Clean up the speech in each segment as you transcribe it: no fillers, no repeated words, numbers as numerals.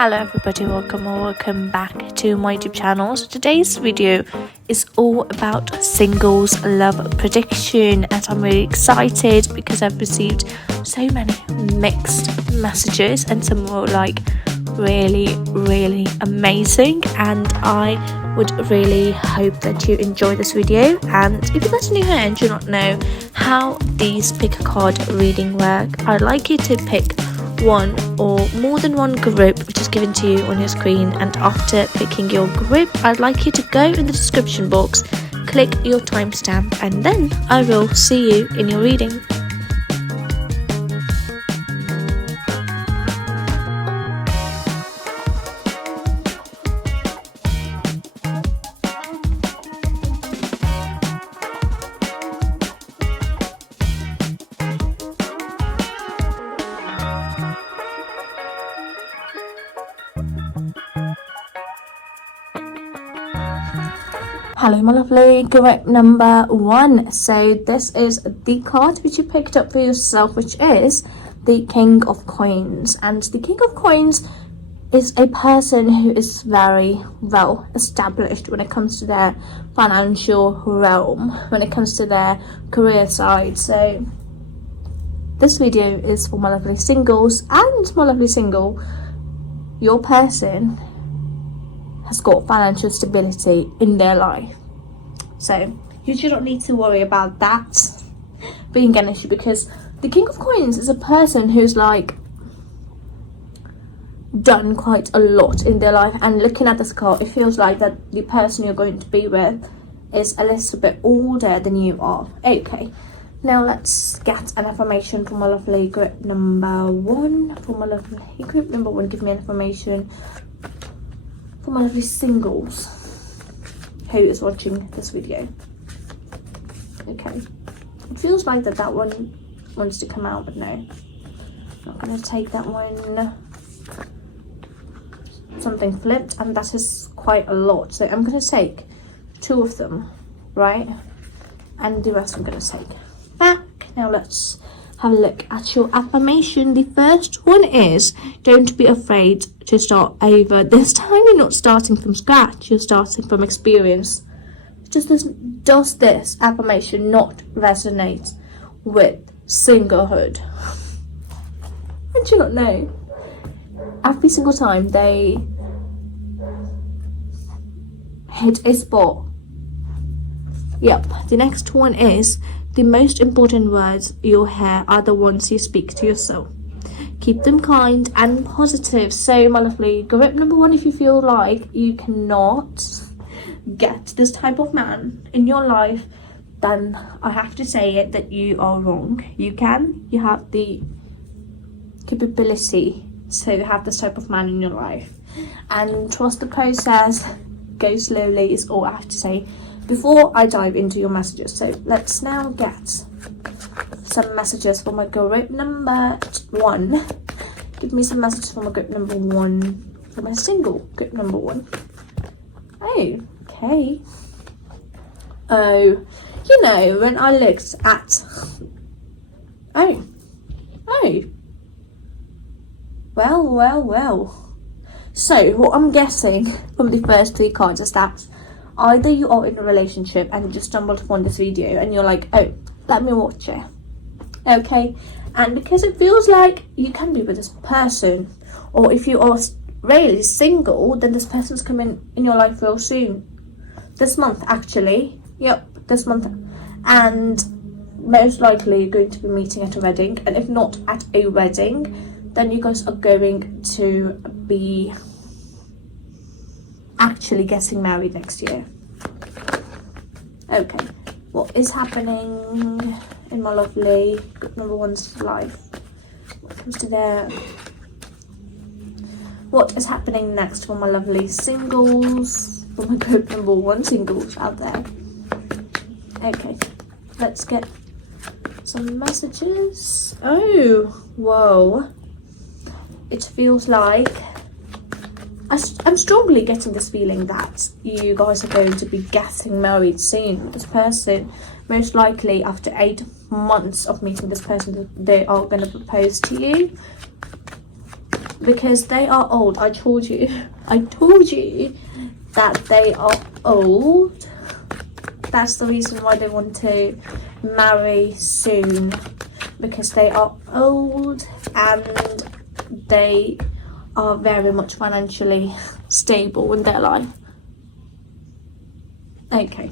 Hello everybody, welcome back to my YouTube channel. So today's video is all about singles love prediction, and I'm really excited because I've received so many mixed messages and some were like really amazing, and I would really hope that you enjoy this video. And if you're guys new here and do not know how these pick a card reading work, I'd like you to pick one or more than one group which is given to you on your screen, and after picking your group I'd like you to go in the description box, click your timestamp, and then I will see you in your reading. Hello my lovely, group number one. So this is the card which you picked up for yourself, which is the King of Coins. And the King of Coins is a person who is very well established when it comes to their financial realm, when it comes to their career side. So this video is for my lovely singles, and my lovely single, your person has got financial stability in their life, so you do not need to worry about that being an issue, because the King of Coins is a person who's like done quite a lot in their life, and looking at this card it feels like that the person you're going to be with is a little bit older than you are. Okay, now let's get an affirmation for my lovely group number one. For my lovely group number one, give me an affirmation for my lovely singles who is watching this video. Okay, it feels like that one wants to come out, but no, I'm not going to take that one. Something flipped, and that is quite a lot, so I'm going to take two of them, right, and the rest I'm going to take back. Now let's have a look at your affirmation. The first one is, don't be afraid to start over. This time you're not starting from scratch, you're starting from experience. Does this affirmation not resonate with singlehood? I do not know. Every single time they hit a spot. Yep, the next one is, the most important words you'll hear are the ones you speak to yourself. Keep them kind and positive. So my lovely group number one, if you feel like you cannot get this type of man in your life, then I have to say it that you are wrong. You can. You have the capability to have this type of man in your life, and trust the process. Go slowly is all I have to say before I dive into your messages. So let's now get some messages for my group number one. Give me some messages for my group number one, for my single group number one. Oh, okay. Oh, you know, when I looked at, oh, well. So what I'm guessing from the first three cards is that either you are in a relationship and you just stumbled upon this video and you're like, oh, let me watch it. Okay, and because it feels like you can be with this person, or if you are really single, then this person's coming in your life real soon. This month, actually. Yep, this month. And most likely you're going to be meeting at a wedding, and if not at a wedding, then you guys are going to be actually getting married next year. Okay, what is happening in my lovely group number one's life? What comes to their, what is happening next for my lovely singles, for my group number one singles out there? Okay, let's get some messages. Oh, whoa. It feels like I'm strongly getting this feeling that you guys are going to be getting married soon with this person. Most likely after 8 months of meeting this person, they are going to propose to you. because they are old. I told you that they are old. That's the reason why they want to marry soon, because they are old and they are very much financially stable in their life. Okay,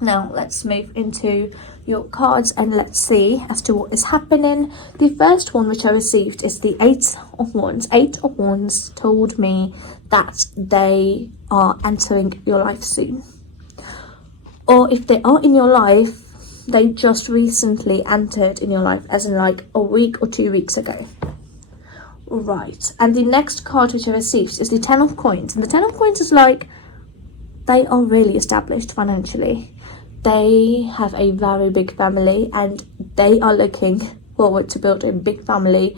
now let's move into your cards and let's see as to what is happening. The first one which I received is the Eight of Wands. Eight of Wands told me that they are entering your life soon, or if they are in your life, they just recently entered in your life, as in like a week or 2 weeks ago. Right, and the next card which I received is the Ten of Coins, and the Ten of Coins is like they are really established financially. They have a very big family and they are looking forward to build a big family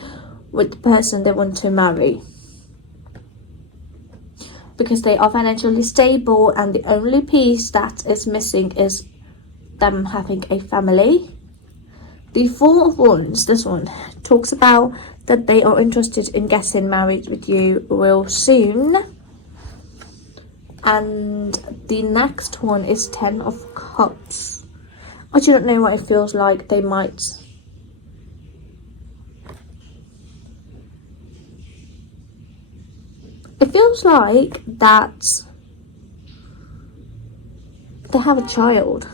with the person they want to marry, because they are financially stable, and the only piece that is missing is them having a family. The Four of Wands, this one, talks about that they are interested in getting married with you real soon. And the next one is Ten of Cups. I do not know what it feels like. They might... It feels like that they have a child.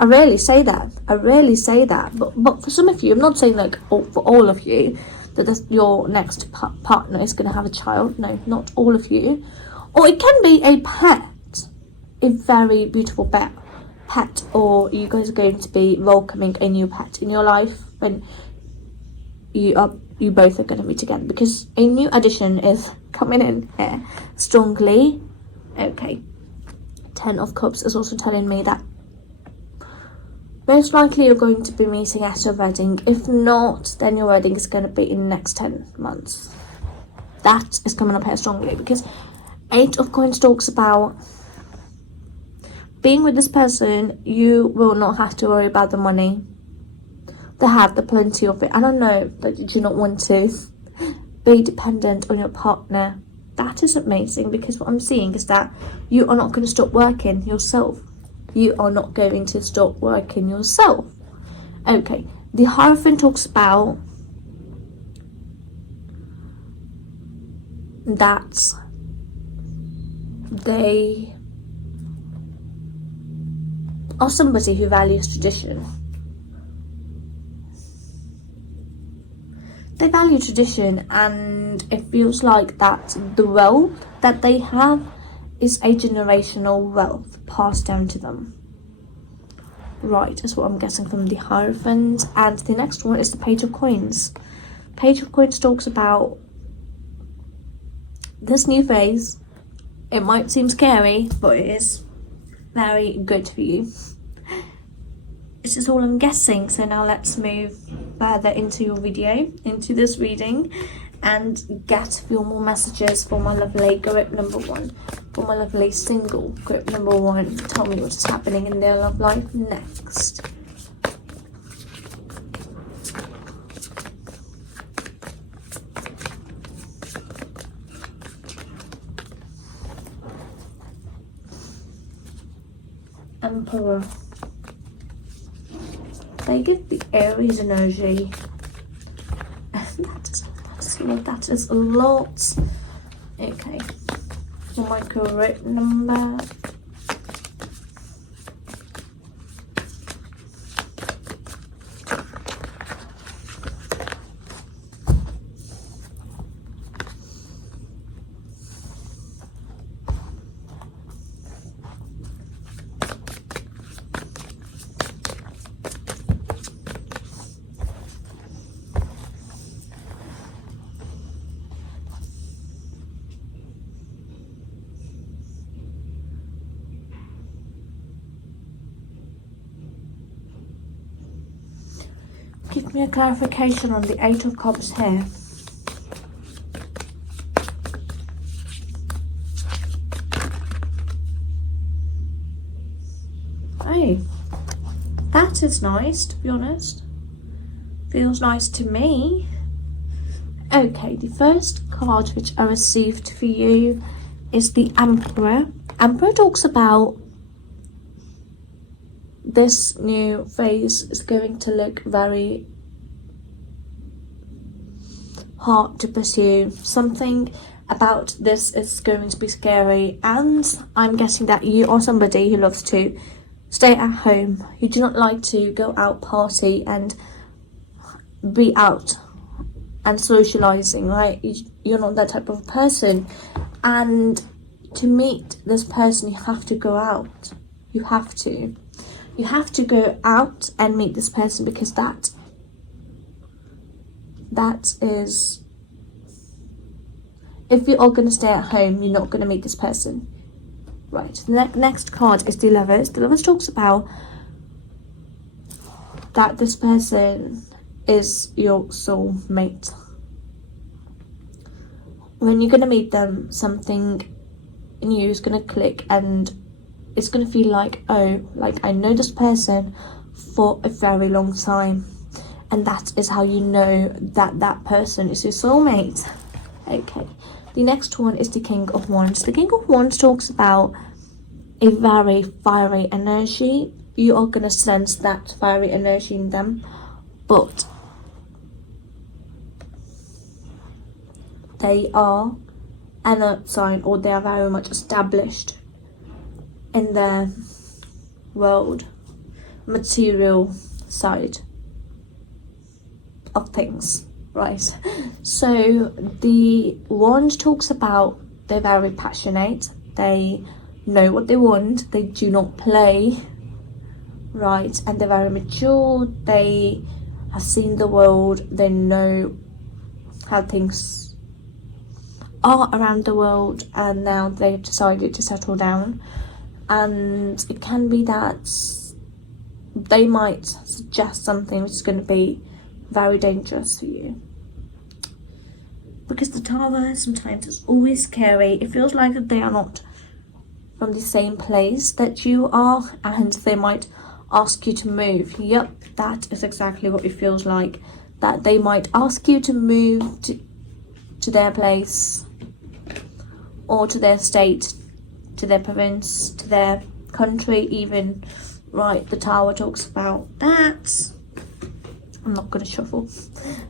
I rarely say that. But for some of you, I'm not saying like for all of you, that your next partner is going to have a child. No, not all of you. Or it can be a pet, a very beautiful pet, or you guys are going to be welcoming a new pet in your life when you both are going to be together, because a new addition is coming in here strongly. Okay, Ten of Cups is also telling me that most likely you're going to be meeting at your wedding. If not, then your wedding is going to be in the next 10 months. That is coming up here strongly, because Eight of Coins talks about being with this person. You will not have to worry about the money. They have the plenty of it. I don't know that you do not want to be dependent on your partner. That is amazing, because what I'm seeing is that you are not going to stop working yourself. You are not going to stop working yourself. Okay, the Hierophant talks about that they are somebody who values tradition. They value tradition, and it feels like that the wealth that they have is a generational wealth passed down to them. Right, is what I'm guessing from the Hierophant. And the next one is the Page of Coins. Page of Coins talks about this new phase. It might seem scary, but it is very good for you. This is all I'm guessing. So now let's move further into your video, into this reading, and get a few more messages for my lovely group number one, for my lovely single group number one. Tell me what is happening in their love life next. Emperor. They get the Aries energy. That is a lot. Okay. For my correct number. Give me a clarification on the Eight of Cups here. Hey, that is nice, to be honest. Feels nice to me. Okay, the first card which I received for you is the Emperor. Emperor talks about this new phase is going to look very hard to pursue. Something about this is going to be scary, and I'm guessing that you are somebody who loves to stay at home. You do not like to go out, party and be out and socializing, right? You're not that type of person, and to meet this person you have to go out. You have to go out and meet this person, because that is, if you are going to stay at home, you're not going to meet this person. Right, the next card is the Lovers. The Lovers talks about that this person is your soulmate. When you're going to meet them, something new is going to click, and it's going to feel like, oh, like I know this person for a very long time. And that is how you know that that person is your soulmate. Okay, the next one is the King of Wands. The King of Wands talks about a very fiery energy. You are going to sense that fiery energy in them, but they are an earth sign, or they are very much established in their world, material side of things, right? So the Wand talks about they're very passionate, they know what they want, they do not play, right? And they're very mature, they have seen the world, they know how things are around the world, and now they've decided to settle down. And it can be that they might suggest something which is going to be very dangerous for you, because the Tower sometimes is always scary. It feels like that they are not from the same place that you are, and they might ask you to move. Yep, that is exactly what it feels like, that they might ask you to move to their place, or to their state, to their province, to their country even. Right, the Tower talks about that. I'm not going to shuffle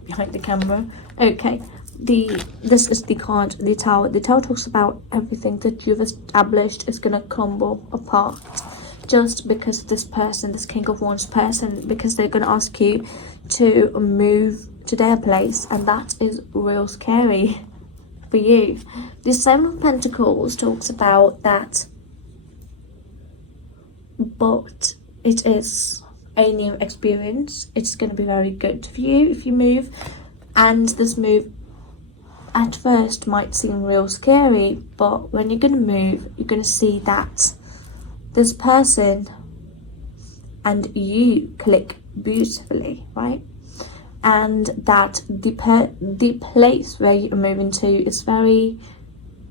behind the camera. Okay, this is the card, the Tower. The Tower talks about everything that you've established is going to crumble apart, just because this person, this King of Wands person, because they're going to ask you to move to their place, and that is real scary for you. The Seven of Pentacles talks about that, but it is a new experience. It's going to be very good for you if you move, and this move at first might seem real scary, but when you're going to move, you're going to see that this person and you click beautifully, right? And that the place where you're moving to is very,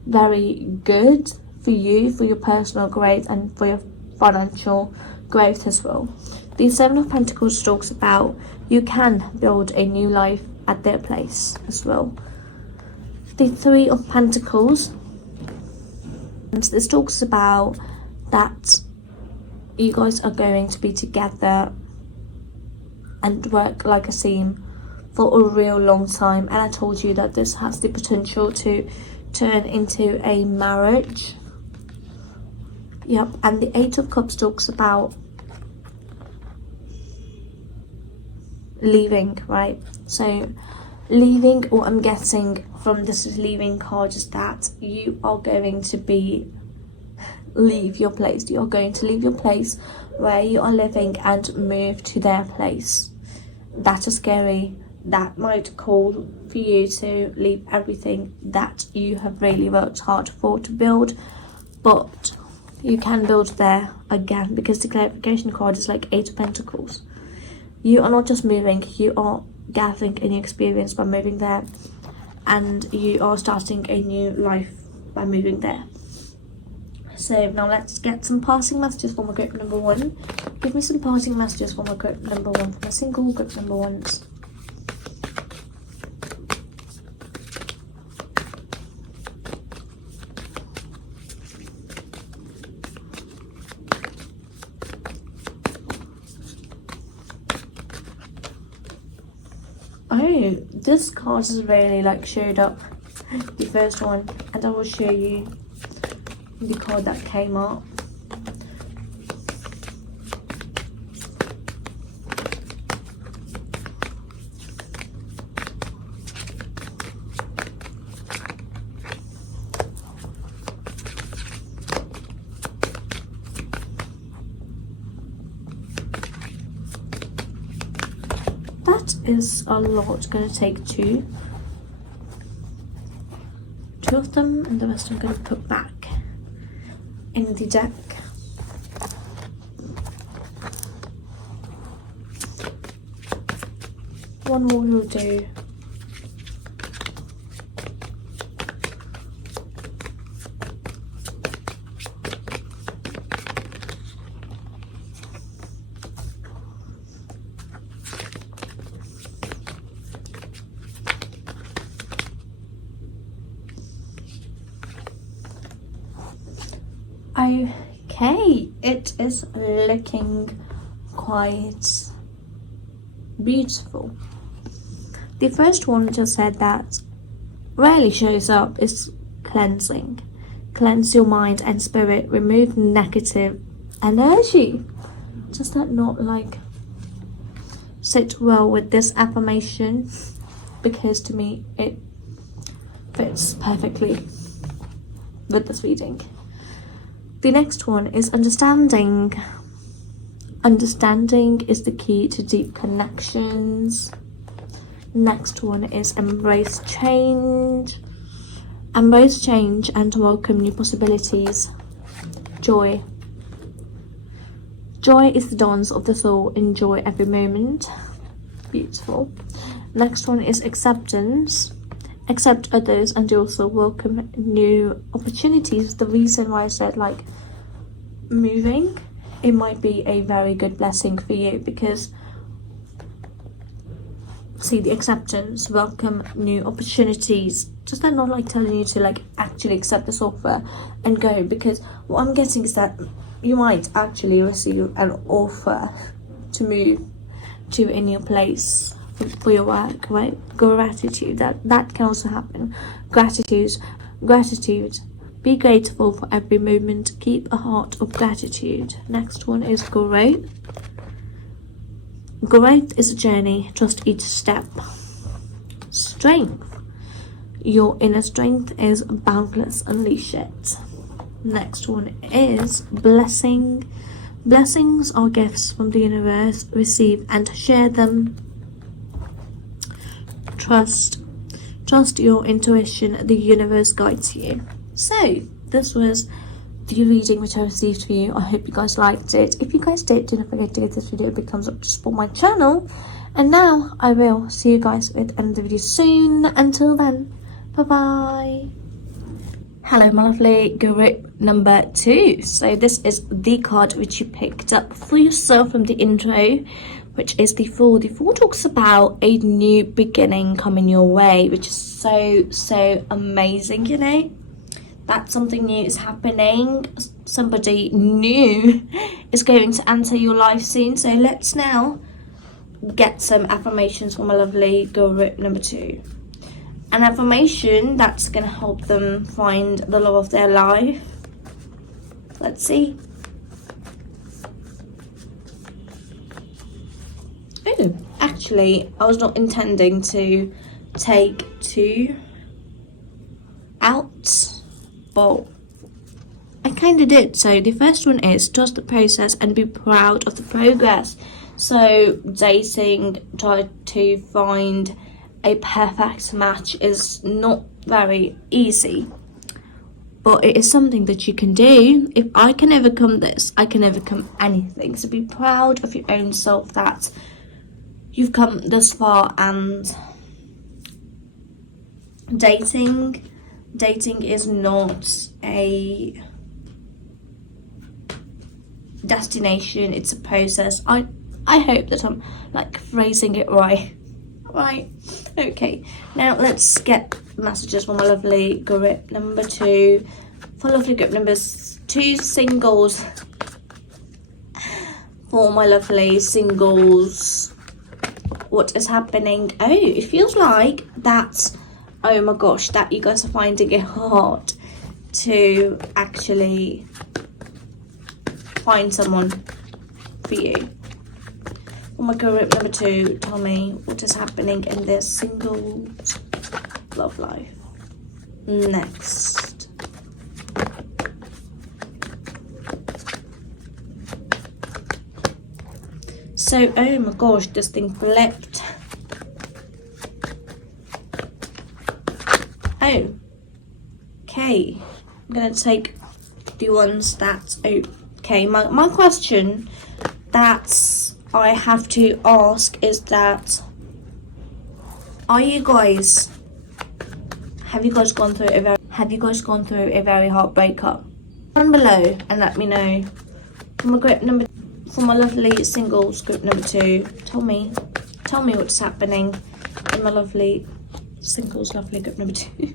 very good for you, for your personal growth and for your financial growth as well. The Seven of Pentacles talks about you can build a new life at their place as well. The Three of Pentacles, and this talks about that you guys are going to be together and work like a team for a real long time. And I told you that this has the potential to turn into a marriage. Yep, and the Eight of Cups talks about leaving, right? So leaving, what I'm getting from this leaving card is that you are going to leave your place. You are going to leave your place where you are living and move to their place. That is scary. That might call for you to leave everything that you have really worked hard for to build, but you can build there again, because the clarification card is like Eight of Pentacles. You are not just moving, you are gathering a new experience by moving there, and you are starting a new life by moving there. So now let's get some passing messages for my group number one. Give me some passing messages for my group number one, for my single group number ones. this card is really like showed up, the first one, and I will show you the card that came up. That is a lot. Gonna take two of them, and the rest I'm gonna put back in the deck. One more will do. Okay, it is looking quite beautiful. The first one just said that rarely shows up is cleansing. Cleanse your mind and spirit, remove negative energy. Does that not like sit well with this affirmation? Because to me it fits perfectly with this reading. The next one is understanding. Understanding is the key to deep connections. Next one is embrace change. Embrace change and welcome new possibilities. Joy. Joy is the dance of the soul. Enjoy every moment. Beautiful. Next one is acceptance. Accept others and also welcome new opportunities. The reason why I said like moving, it might be a very good blessing for you, because see the acceptance, welcome new opportunities. Does that not like telling you to like actually accept this offer and go? Because what I'm getting is that you might actually receive an offer to move to a new place for your work, right? Gratitude, that can also happen. Gratitude. Be grateful for every moment. Keep a heart of gratitude. Next one is growth. Growth is a journey. Trust each step. Strength. Your inner strength is boundless. Unleash it. Next one is blessing. Blessings are gifts from the universe. Receive and share them. Trust your intuition. The universe guides you. So this was the reading which I received for you. I hope you guys liked it. If you guys did, do not forget to give this video a big thumbs up to support my channel. And now I will see you guys with another video soon. Until then, bye bye. Hello my lovely group number 2. So this is the card which you picked up for yourself from the intro, which is the Fool. The Fool talks about a new beginning coming your way, which is so amazing, you know, that something new is happening. Somebody new is going to enter your life soon. So let's now get some affirmations from my lovely group number 2. An affirmation that's going to help them find the love of their life. Let's see. Oh, actually, I was not intending to take 2 out, but I kind of did. So the first one is trust the process and be proud of the progress. So dating, try to find a perfect match is not very easy, but it is something that you can do. If I can overcome this, I can overcome anything. So be proud of your own self that you've come this far. And dating is not a destination, it's a process. I hope that I'm like phrasing it right. Okay, now let's get messages from my lovely group number 2. For lovely group numbers 2 singles, for my lovely singles, what is happening. Oh, it feels like that, oh my gosh, that you guys are finding it hard to actually find someone for you. Oh my god, number 2, tell me what is happening in their single love life. Next. So, oh my gosh, this thing flipped. Oh. Okay. I'm gonna take the ones that, okay, my question that I have to ask is that, have you guys gone through a very hard breakup? Comment below and let me know. For my lovely singles group number 2, tell me what's happening in my lovely singles lovely group number 2.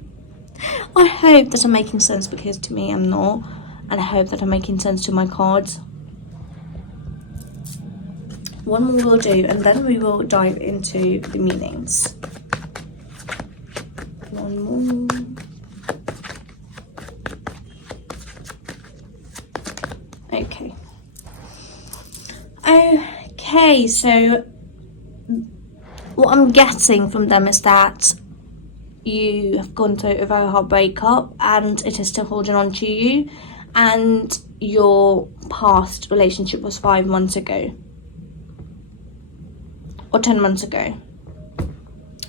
I hope that I'm making sense, because to me I'm not, and I hope that I'm making sense to my cards. One more we'll do, and then we will dive into the meanings. One more. Okay. Okay, so what I'm getting from them is that you have gone through a very hard breakup and it is still holding on to you, and your past relationship was 5 months ago or 10 months ago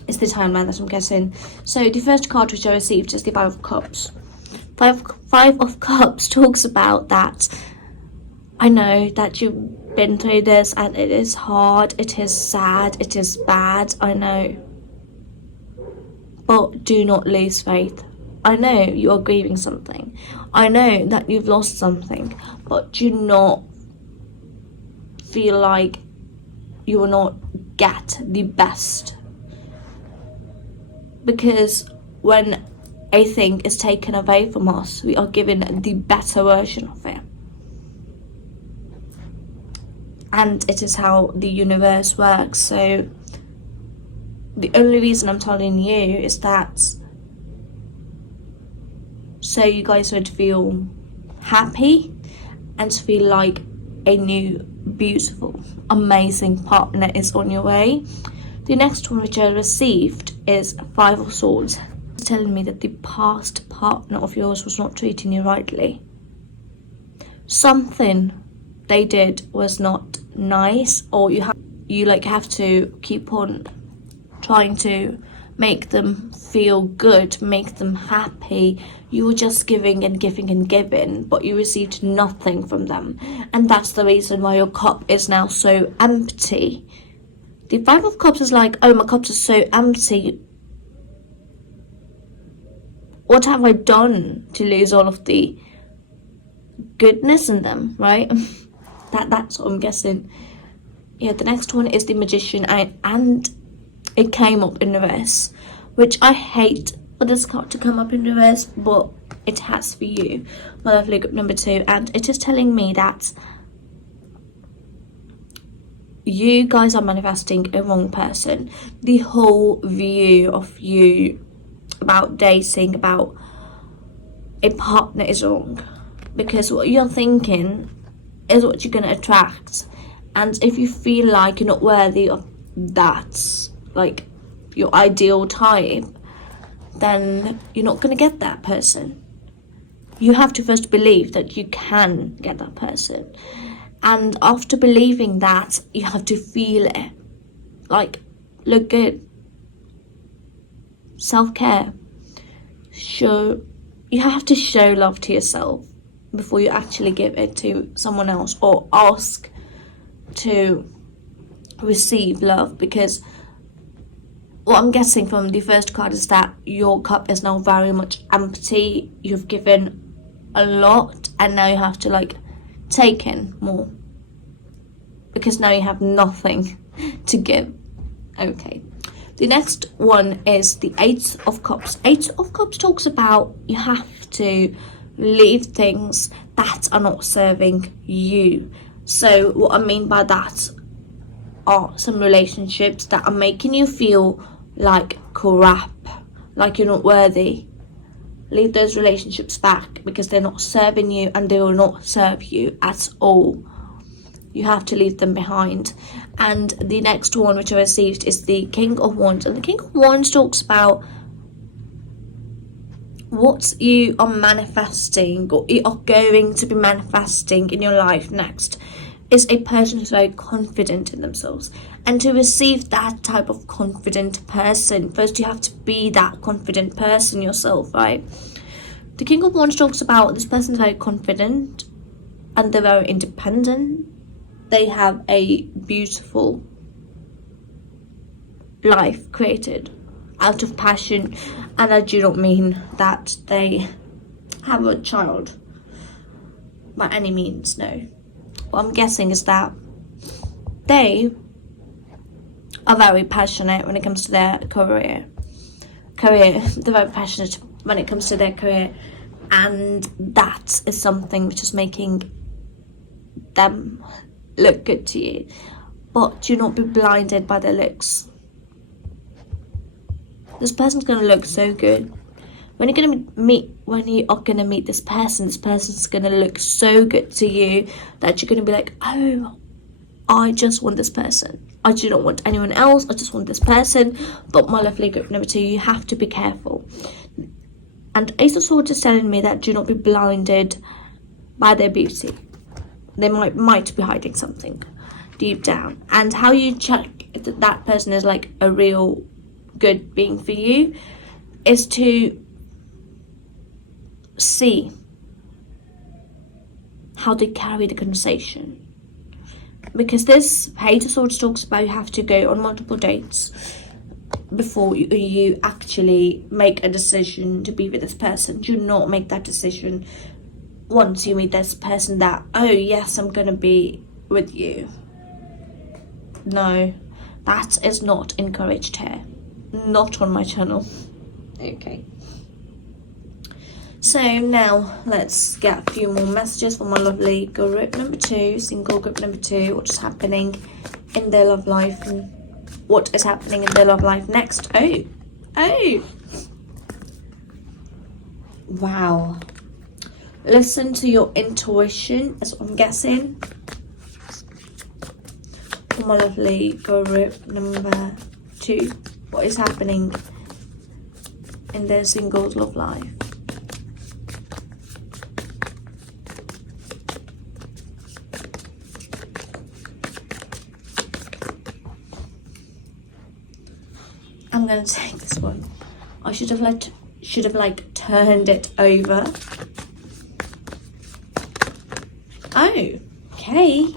is the timeline that I'm guessing. So the first card which I received is the 5 of Cups. Five of Cups talks about that. I know that you've been through this and it is hard, it is sad, it is bad, I know. But do not lose faith. I know you are grieving something. I know that you've lost something, but do not feel like you will not get the best. Because when a thing is taken away from us, we are given the better version of it. And it is how the universe works. So the only reason I'm telling you is that so you guys would feel happy and feel like a new, beautiful, amazing partner is on your way. The next one which I received is 5 of Swords. It's telling me that the past partner of yours was not treating you rightly. Something they did was not nice, or you have to keep on trying to make them feel good, make them happy. You were just giving and giving and giving, but you received nothing from them, and that's the reason why your cup is now so empty. The 5 of Cups is like, oh, my cups are so empty. What have I done to lose all of the goodness in them, right? That's what I'm guessing. Yeah, the next one is the Magician, and it came up in reverse, which I hate for this card to come up in reverse, but it has for you, my lovely group number 2, and it is telling me that you guys are manifesting a wrong person. The whole view of you about dating, about a partner is wrong, because what you're thinking is what you're going to attract. And if you feel like you're not worthy of that, like your ideal type, then you're not going to get that person. You have to first believe that you can get that person, and after believing that, you have to feel it, like look good, self-care, you have to show love to yourself before you actually give it to someone else or ask to receive love. Because what I'm getting from the first card is that your cup is now very much empty. You've given a lot, and now you have to take in more, because now you have nothing to give. Okay, the next one is the 8 of Cups. 8 of Cups talks about you have to leave things that are not serving you. So what I mean by that are some relationships that are making you feel like crap, like you're not worthy, leave those relationships back, because they're not serving you and they will not serve you at all. You have to leave them behind. And the next one which I received is the King of Wands. And the King of Wands talks about what you are manifesting, or you are going to be manifesting in your life next, is a person who's very confident in themselves. And to receive that type of confident person, first you have to be that confident person yourself, right? The King of Wands talks about this person is very confident and they're very independent. They have a beautiful life created out of passion, and I do not mean that they have a child by any means, no. What I'm guessing is that they are very passionate when it comes to their career. They're very passionate when it comes to their career, and that is something which is making them look good to you. But do not be blinded by their looks. This person's gonna look so good. When you are gonna meet this person's gonna look so good to you that you're gonna be like, oh, I just want this person. I do not want anyone else. I just want this person. But my lovely group number 2, you have to be careful. And Ace of Swords is telling me that do not be blinded by their beauty. They might be hiding something deep down. And how you check that that person is like a real good being for you is to see how they carry the conversation. Because this Page of Swords talks about you have to go on multiple dates before you actually make a decision to be with this person. Do not make that decision once you meet this person that, oh yes, I'm gonna be with you. No, that is not encouraged here. Not on my channel. Okay. So now let's get a few more messages from my lovely group number 2, single group number 2. What's happening in their love life and what is happening in their love life next. Oh. Wow. Listen to your intuition, that's what I'm guessing. For my lovely group number 2. What is happening in their singles love life? I'm gonna take this one. I should have turned it over. Oh, okay.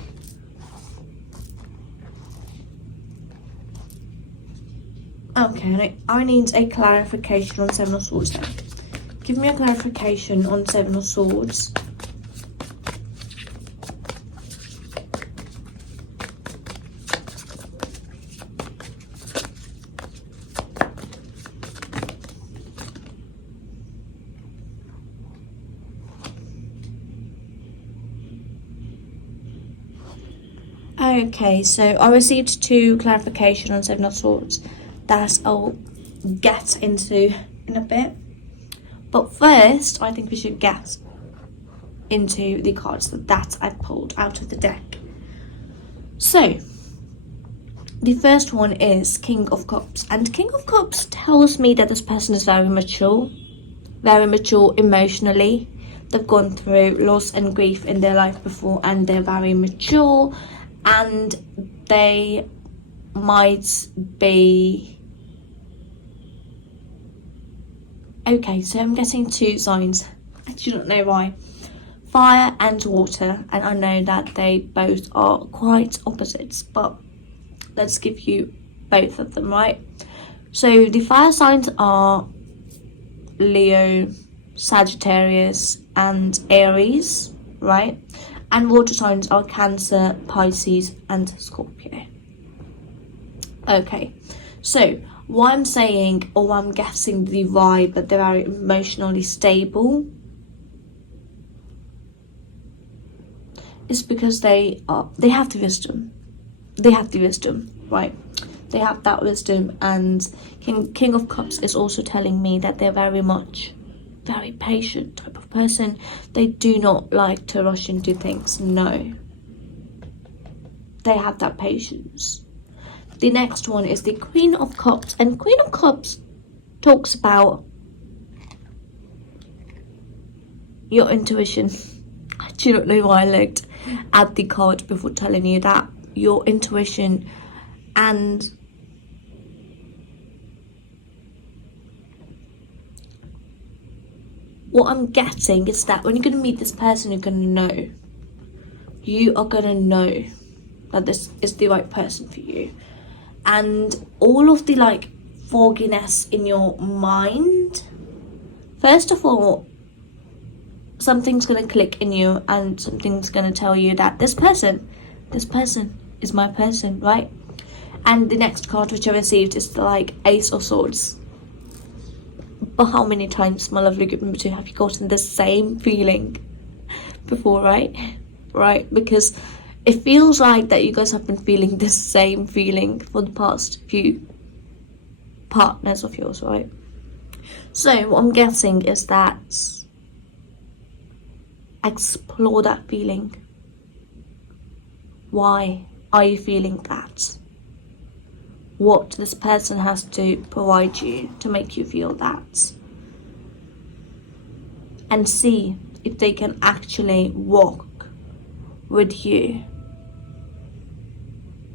Okay, I need a clarification on Seven of Swords then. Give me a clarification on Seven of Swords. Okay, so I received 2 clarification on Seven of Swords that I'll get into in a bit. But first, I think we should get into the cards that I pulled out of the deck. So, the first one is King of Cups. And King of Cups tells me that this person is very mature emotionally. They've gone through loss and grief in their life before, and they're very mature. And they might be... Okay, so I'm getting 2 signs. I do not know why. Fire and water. And I know that they both are quite opposites, but let's give you both of them, right? So the fire signs are Leo, Sagittarius, and Aries, right? And water signs are Cancer, Pisces, and Scorpio. Okay, so what I'm saying, or I'm guessing the vibe that they're very emotionally stable, is because they have the wisdom. they have the wisdom, right? They have that wisdom, and King of Cups is also telling me that they're very patient type of person. They do not like to rush into things. No, they have that patience. The next one is the Queen of Cups, and Queen of Cups talks about your intuition. I do not know why I looked at the card before telling you that. Your intuition, and what I'm getting is that when you're going to meet this person, you are going to know that this is the right person for you. And all of the like fogginess in your mind, first of all, something's going to click in you, and something's going to tell you that this person is my person, right? And the next card which I received is the like Ace of Swords. But how many times, my lovely group member 2, have you gotten the same feeling before, right? Right, because it feels like that you guys have been feeling the same feeling for the past few partners of yours, right? So what I'm guessing is that explore that feeling. Why are you feeling that? What this person has to provide you to make you feel that, and see if they can actually walk with you,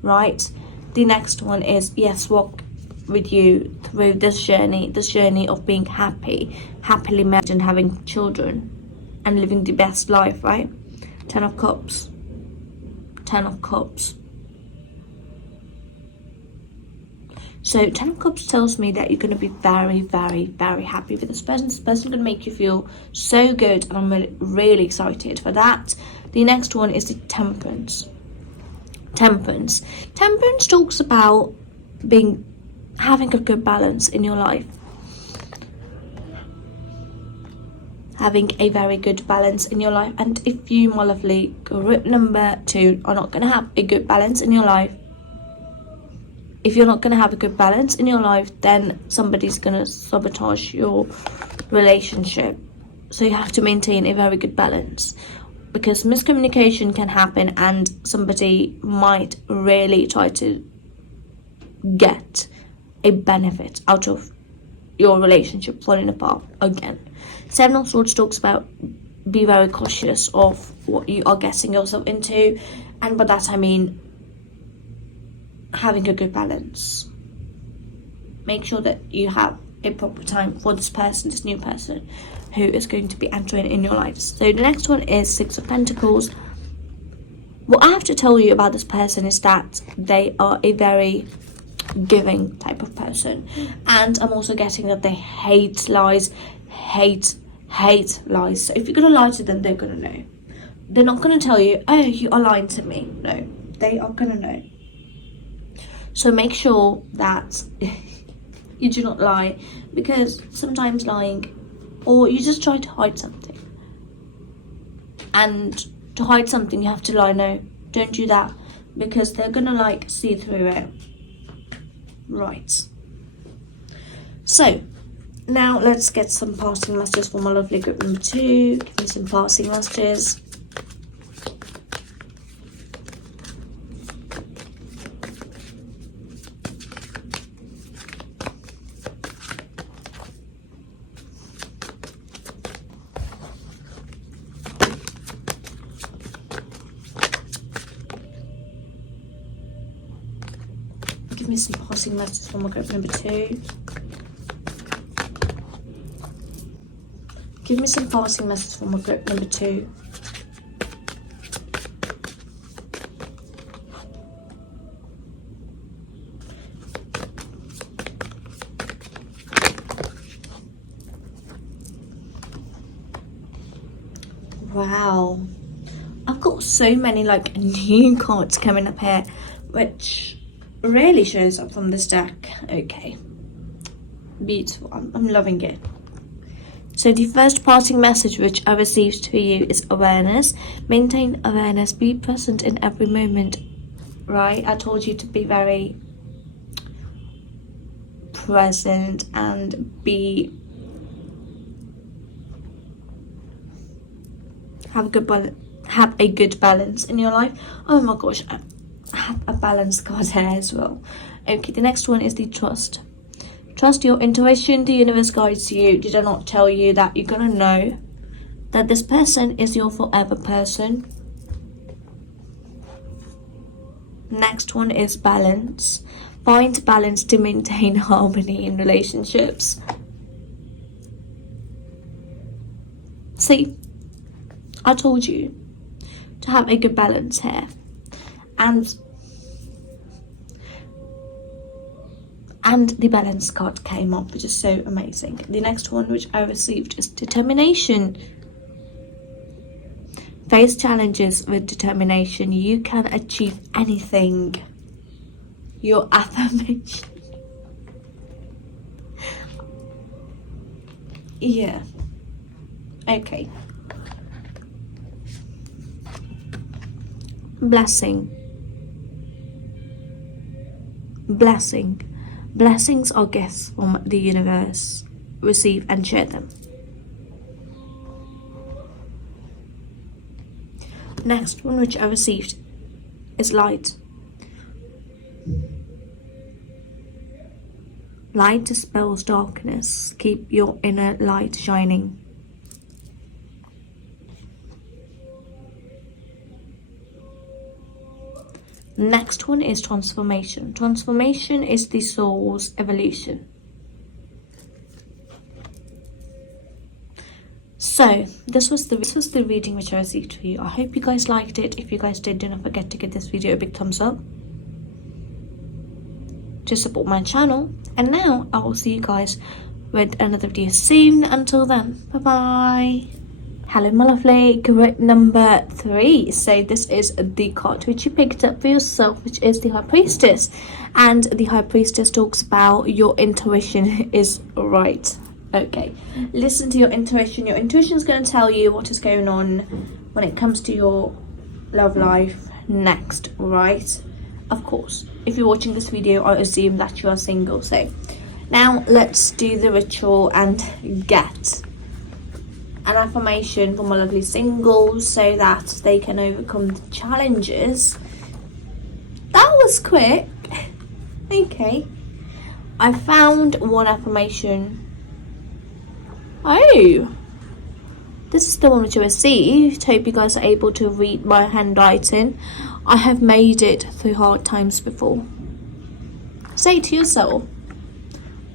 right? The next one is, yes, walk with you through this journey of being happily married and having children and living the best life, right? 10 of Cups. So 10 of Cups tells me that you're going to be very, very, very happy with this person. This person is going to make you feel so good, and I'm really excited for that. The next one is the Temperance. Temperance talks about having a good balance in your life. Having a very good balance in your life. And if you, my lovely group number 2, are not going to have a good balance in your life, if you're not going to have a good balance in your life, then somebody's going to sabotage your relationship. So you have to maintain a very good balance, because miscommunication can happen and somebody might really try to get a benefit out of your relationship falling apart again. 7 of Swords talks about be very cautious of what you are getting yourself into, and by that I mean having a good balance. Make sure that you have a proper time for this person, this new person who is going to be entering in your life. So the next one is 6 of Pentacles. What I have to tell you about this person is that they are a very giving type of person, and I'm also getting that they hate lies. So if you're gonna lie to them, they're gonna know. They're not gonna tell you, oh, you are lying to me. No, they are gonna know. So make sure that you do not lie, because sometimes lying, or you just try to hide something, and to hide something you have to lie. No, don't do that, because they're gonna like see through it. Right, so now let's get some passing messages for my lovely group number 2. Give me some passing messages. Give me some passing messages for my group number 2. Give me some passing messages for my group number 2. Wow. I've got so many like new cards coming up here, which really shows up from this deck. Okay. Beautiful. I'm loving it. So the first parting message which I received for you is awareness. Maintain awareness. Be present in every moment. right? I told you to be very present and have a good balance in your life. Oh my gosh, I have a balance card here as well. Okay, the next one is the trust. Trust your intuition. The universe guides you. Did I not tell you that you're gonna know that this person is your forever person? Next one is balance. Find balance to maintain harmony in relationships. See, I told you to have a good balance here. And the balance card came up, which is so amazing. The next one which I received is determination. Face challenges with determination. You can achieve anything. Your affirmation. Yeah. Okay. Blessing. Blessings are gifts from the universe. Receive and share them. Next one which I received is light. Light dispels darkness. Keep your inner light shining. Next one is transformation. Transformation is the soul's evolution. So this was the reading which I received for you. I hope you guys liked it. If you guys did, do not forget to give this video a big thumbs up to support my channel. And now I will see you guys with another video soon. Until then, bye bye. Hello my lovely, group number 3. So this is the card which you picked up for yourself, which is the High Priestess. And the High Priestess talks about your intuition is right. Okay, listen to your intuition. Your intuition is going to tell you what is going on when it comes to your love life next, right? Of course, if you're watching this video, I assume that you are single. So now let's do the ritual and get an affirmation for my lovely singles so that they can overcome the challenges. That was quick. Okay, I found one affirmation. Oh, this is the one which I received. Hope you guys are able to read my handwriting. I have made it through hard times before. Say it to yourself,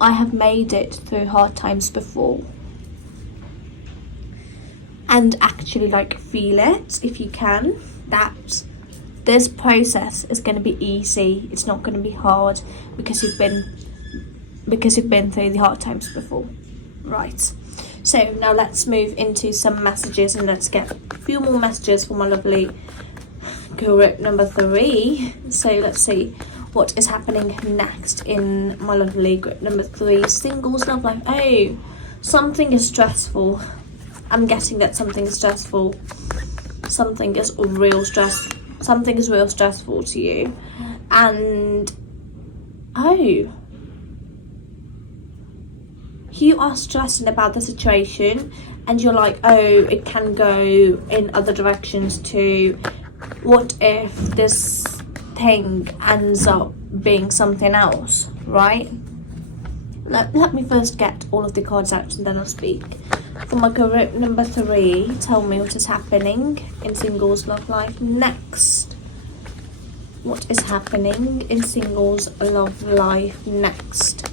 I have made it through hard times before. And actually feel it if you can, that this process is going to be easy. It's not going to be hard because you've been through the hard times before. Right, so now let's move into some messages and let's get a few more messages for my lovely group number 3. So let's see what is happening next in my lovely group number 3, singles love life. Oh, something is stressful. I'm getting that something is stressful. Something is real stressful to you. And oh, you are stressing about the situation and you're like, oh, it can go in other directions too. What if this thing ends up being something else, right? Let me first get all of the cards out and then I'll speak. For my group number 3, tell me what is happening in singles love life next. What is happening in singles love life next?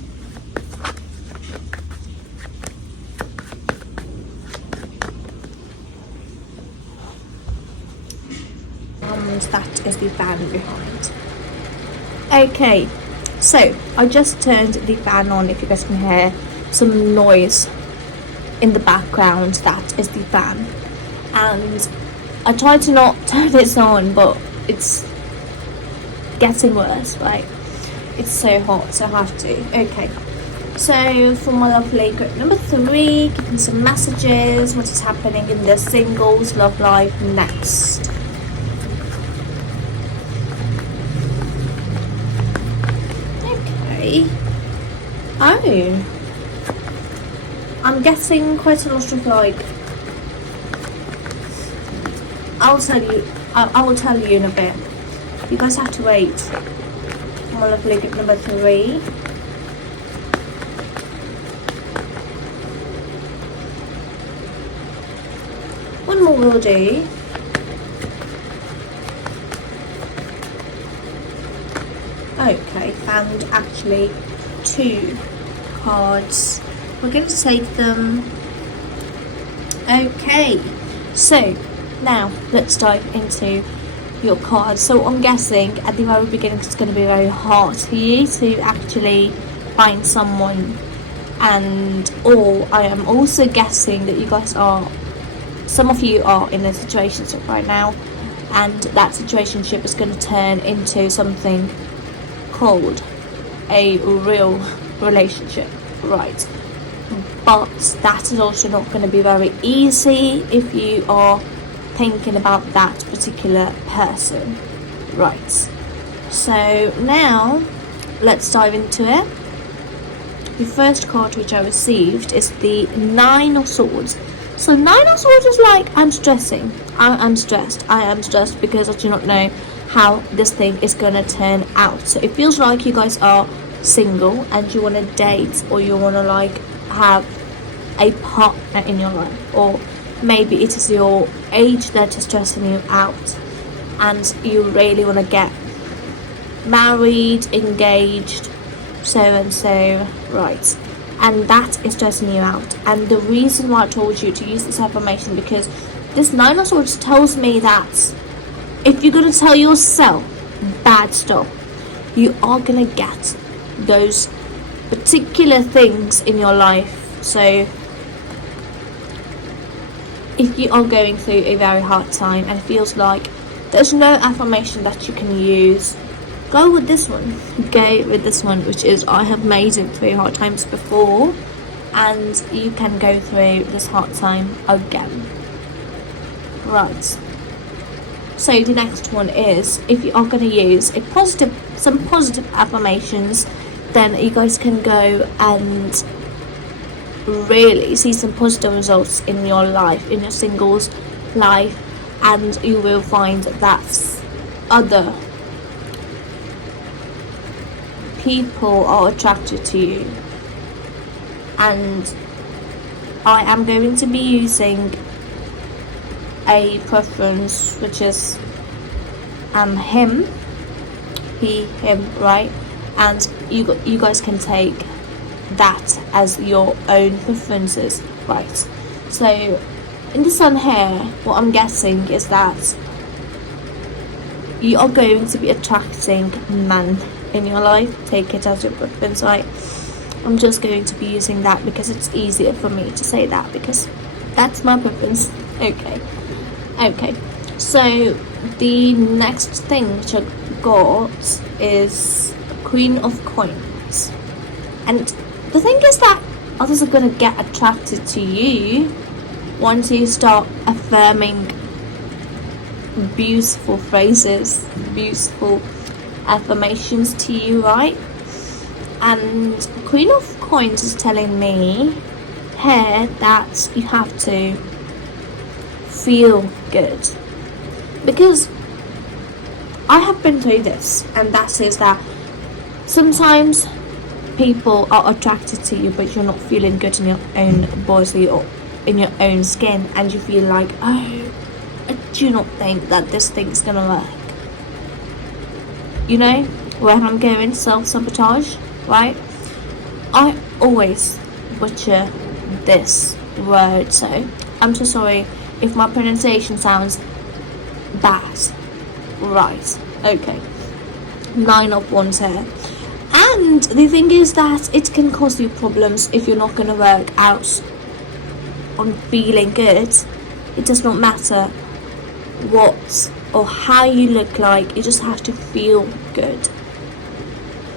And that is the fan behind. Okay, so I just turned the fan on. If you guys can hear some noise in the background, that is the fan. And I tried to not turn this on, but it's getting worse, right? It's so hot, so I have to. Okay, so for my lovely group number 3, giving some messages, what is happening in the singles love life next. Oh, I'm getting quite a lot of like. I will tell you in a bit. You guys have to wait. My lovely gift number 3. One more will do. Okay, found actually 2 cards. We're going to take them. Okay, so now let's dive into your cards. So I'm guessing at the very beginning it's going to be very hard for you to actually find someone, or I am also guessing that you guys are, some of you are in a situationship right now, and that situationship is going to turn into something called a real relationship, right? But that is also not going to be very easy if you are thinking about that particular person, right? So now let's dive into it. The first card which I received is the 9 of Swords. So 9 of Swords is like, I'm stressed because I do not know how this thing is going to turn out. So it feels like you guys are single and you want to date, or you want to like have a partner in your life, or maybe it is your age that is stressing you out and you really want to get married, engaged, so and so, right? And that is stressing you out. And the reason why I told you to use this affirmation, because this 9 of Swords tells me that if you're going to tell yourself bad stuff, you are going to get those particular things in your life. So if you are going through a very hard time and it feels like there's no affirmation that you can use, go with this one. Go with this one, which is, I have made it through hard times before and you can go through this hard time again. Right. So the next one is, if you are going to use some positive affirmations, then you guys can go and really see some positive results in your life, in your singles life, and you will find that other people are attracted to you. And I am going to be using a preference which is him, he, him, right? And you guys can take that as your own preferences, right? So in the sun here, what I'm guessing is that you are going to be attracting men in your life. Take it as your preference, right? I'm just going to be using that because it's easier for me to say that, because that's my preference. Okay, so the next thing which I got is Queen of Coins. And the thing is that others are going to get attracted to you once you start affirming beautiful phrases, beautiful affirmations to you, right? And Queen of Coins is telling me here that you have to feel good, because I have been through this, and that is that sometimes people are attracted to you but you're not feeling good in your own body or in your own skin, and you feel like, oh, I do not think that this thing's gonna work. You know where I'm going? Self-sabotage, right? I always butcher this word, so I'm so sorry if my pronunciation sounds bad. Right, okay. 9 of Wands here. And the thing is that it can cause you problems if you're not going to work out on feeling good. It does not matter what or how you look like, you just have to feel good.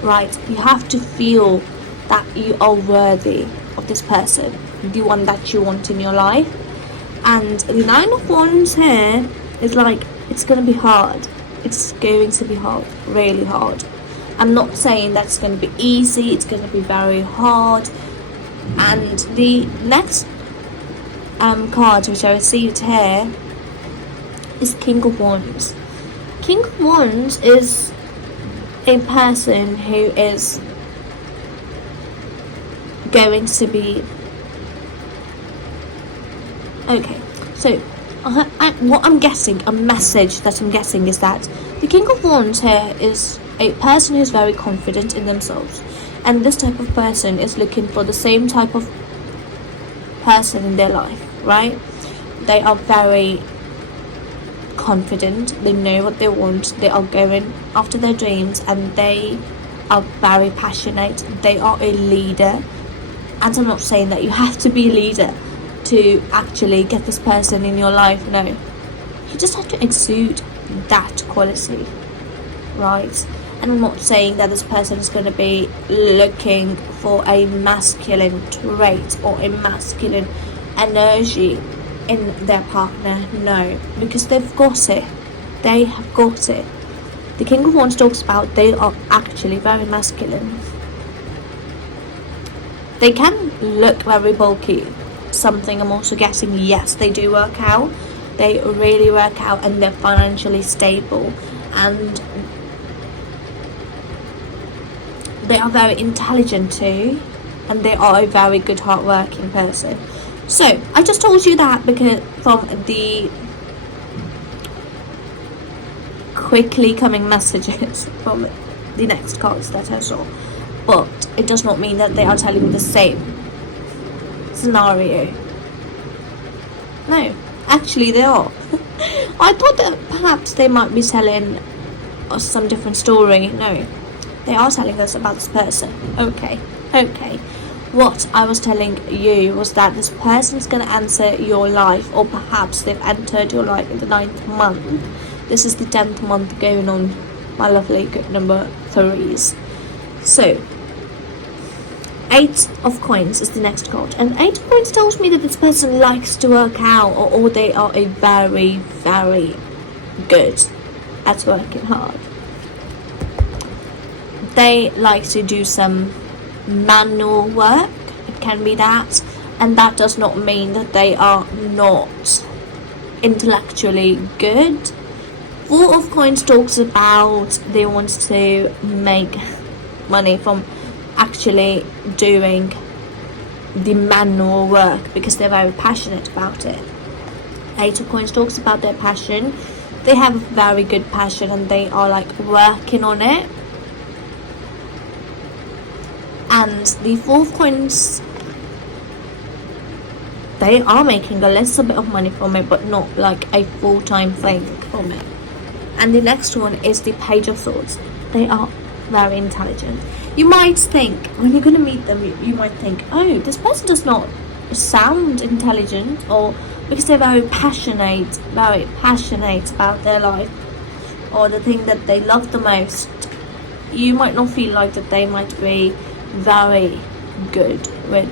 Right, you have to feel that you are worthy of this person, the one that you want in your life. And the 9 of Wands here is like, it's going to be hard. It's going to be hard, really hard. I'm not saying that's going to be easy, it's going to be very hard. And the next card which I received here is King of Wands. King of Wands is a person who is going to be okay. So what I'm guessing, a message that I'm getting is that the King of Wands here is a person who's very confident in themselves, and this type of person is looking for the same type of person in their life, right? They are very confident, they know what they want, they are going after their dreams, and they are very passionate. They are a leader, and I'm not saying that you have to be a leader to actually get this person in your life. No, you just have to exude that quality, right? And I'm not saying that this person is going to be looking for a masculine trait or a masculine energy in their partner. No, because they've got it. They have got it. The King of Wands talks about they are actually very masculine. They can look very bulky. Something I'm also getting, yes, they do work out. They really work out, and they're financially stable, and they are very intelligent too, and they are a very good hard-working person. So I just told you that because from the quickly coming messages from the next cards that I saw, but it does not mean that they are telling the same scenario. No, actually they are. I thought that perhaps they might be telling us some different story. No, they are telling us about this person. Okay. What I was telling you was that this person is going to enter your life, or perhaps they've entered your life in the 9th month. This is the 10th month going on, my lovely good number 3s. So 8 of Coins is the next card, and 8 of Coins tells me that this person likes to work out, or they are a very, very good at working hard. They like to do some manual work, it can be that, and that does not mean that they are not intellectually good. 4 of Coins talks about they want to make money from actually doing the manual work because they're very passionate about it. 8 of Coins talks about their passion. They have a very good passion, and they are like working on it. And the 4 of Coins, they are making a little bit of money from it, but not like a full-time thing from it. And the next one is the Page of Swords. They are very intelligent. You might think, when you're going to meet them, you might think, oh, this person does not sound intelligent, or because they're very passionate about their life, or the thing that they love the most. You might not feel like that they might be very good with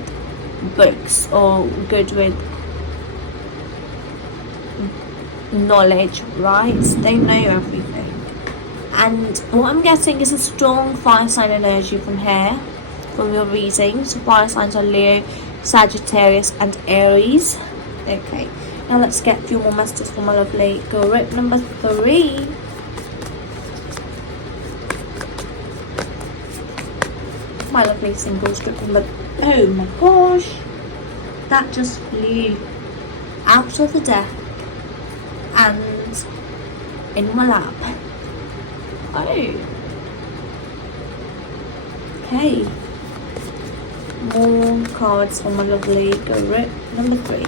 books or good with knowledge, right? They know everything. And what I'm getting is a strong fire sign energy from here, from your reading. So fire signs are Leo, Sagittarius and Aries. Okay, now let's get a few more messages from my lovely group number 3. My lovely singles group number, oh my gosh, that just flew out of the deck and in my lap. Oh, okay, more cards from my lovely group number 3.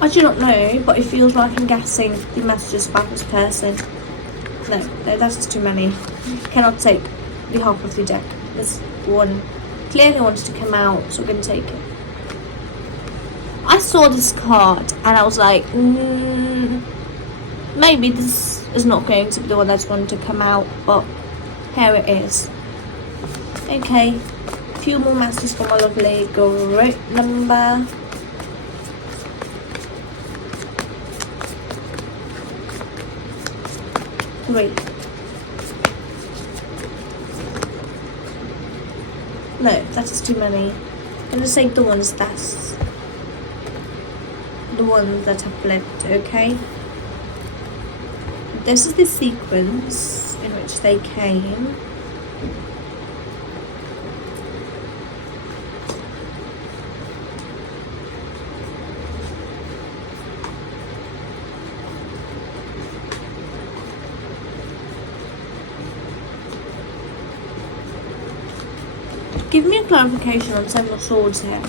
I do not know, but it feels like I'm getting the messages about this person. No, that's just too many. Cannot take the half of the deck. This one clearly wants to come out, so we're going to take it. I saw this card and I was like, maybe this is not going to be the one that's going to come out, but here it is. Okay, few more messages from my lovely group number. Three. No, that is too many. I'm gonna say the ones that have flipped, okay? This is the sequence in which they came. Give me a clarification on several swords here.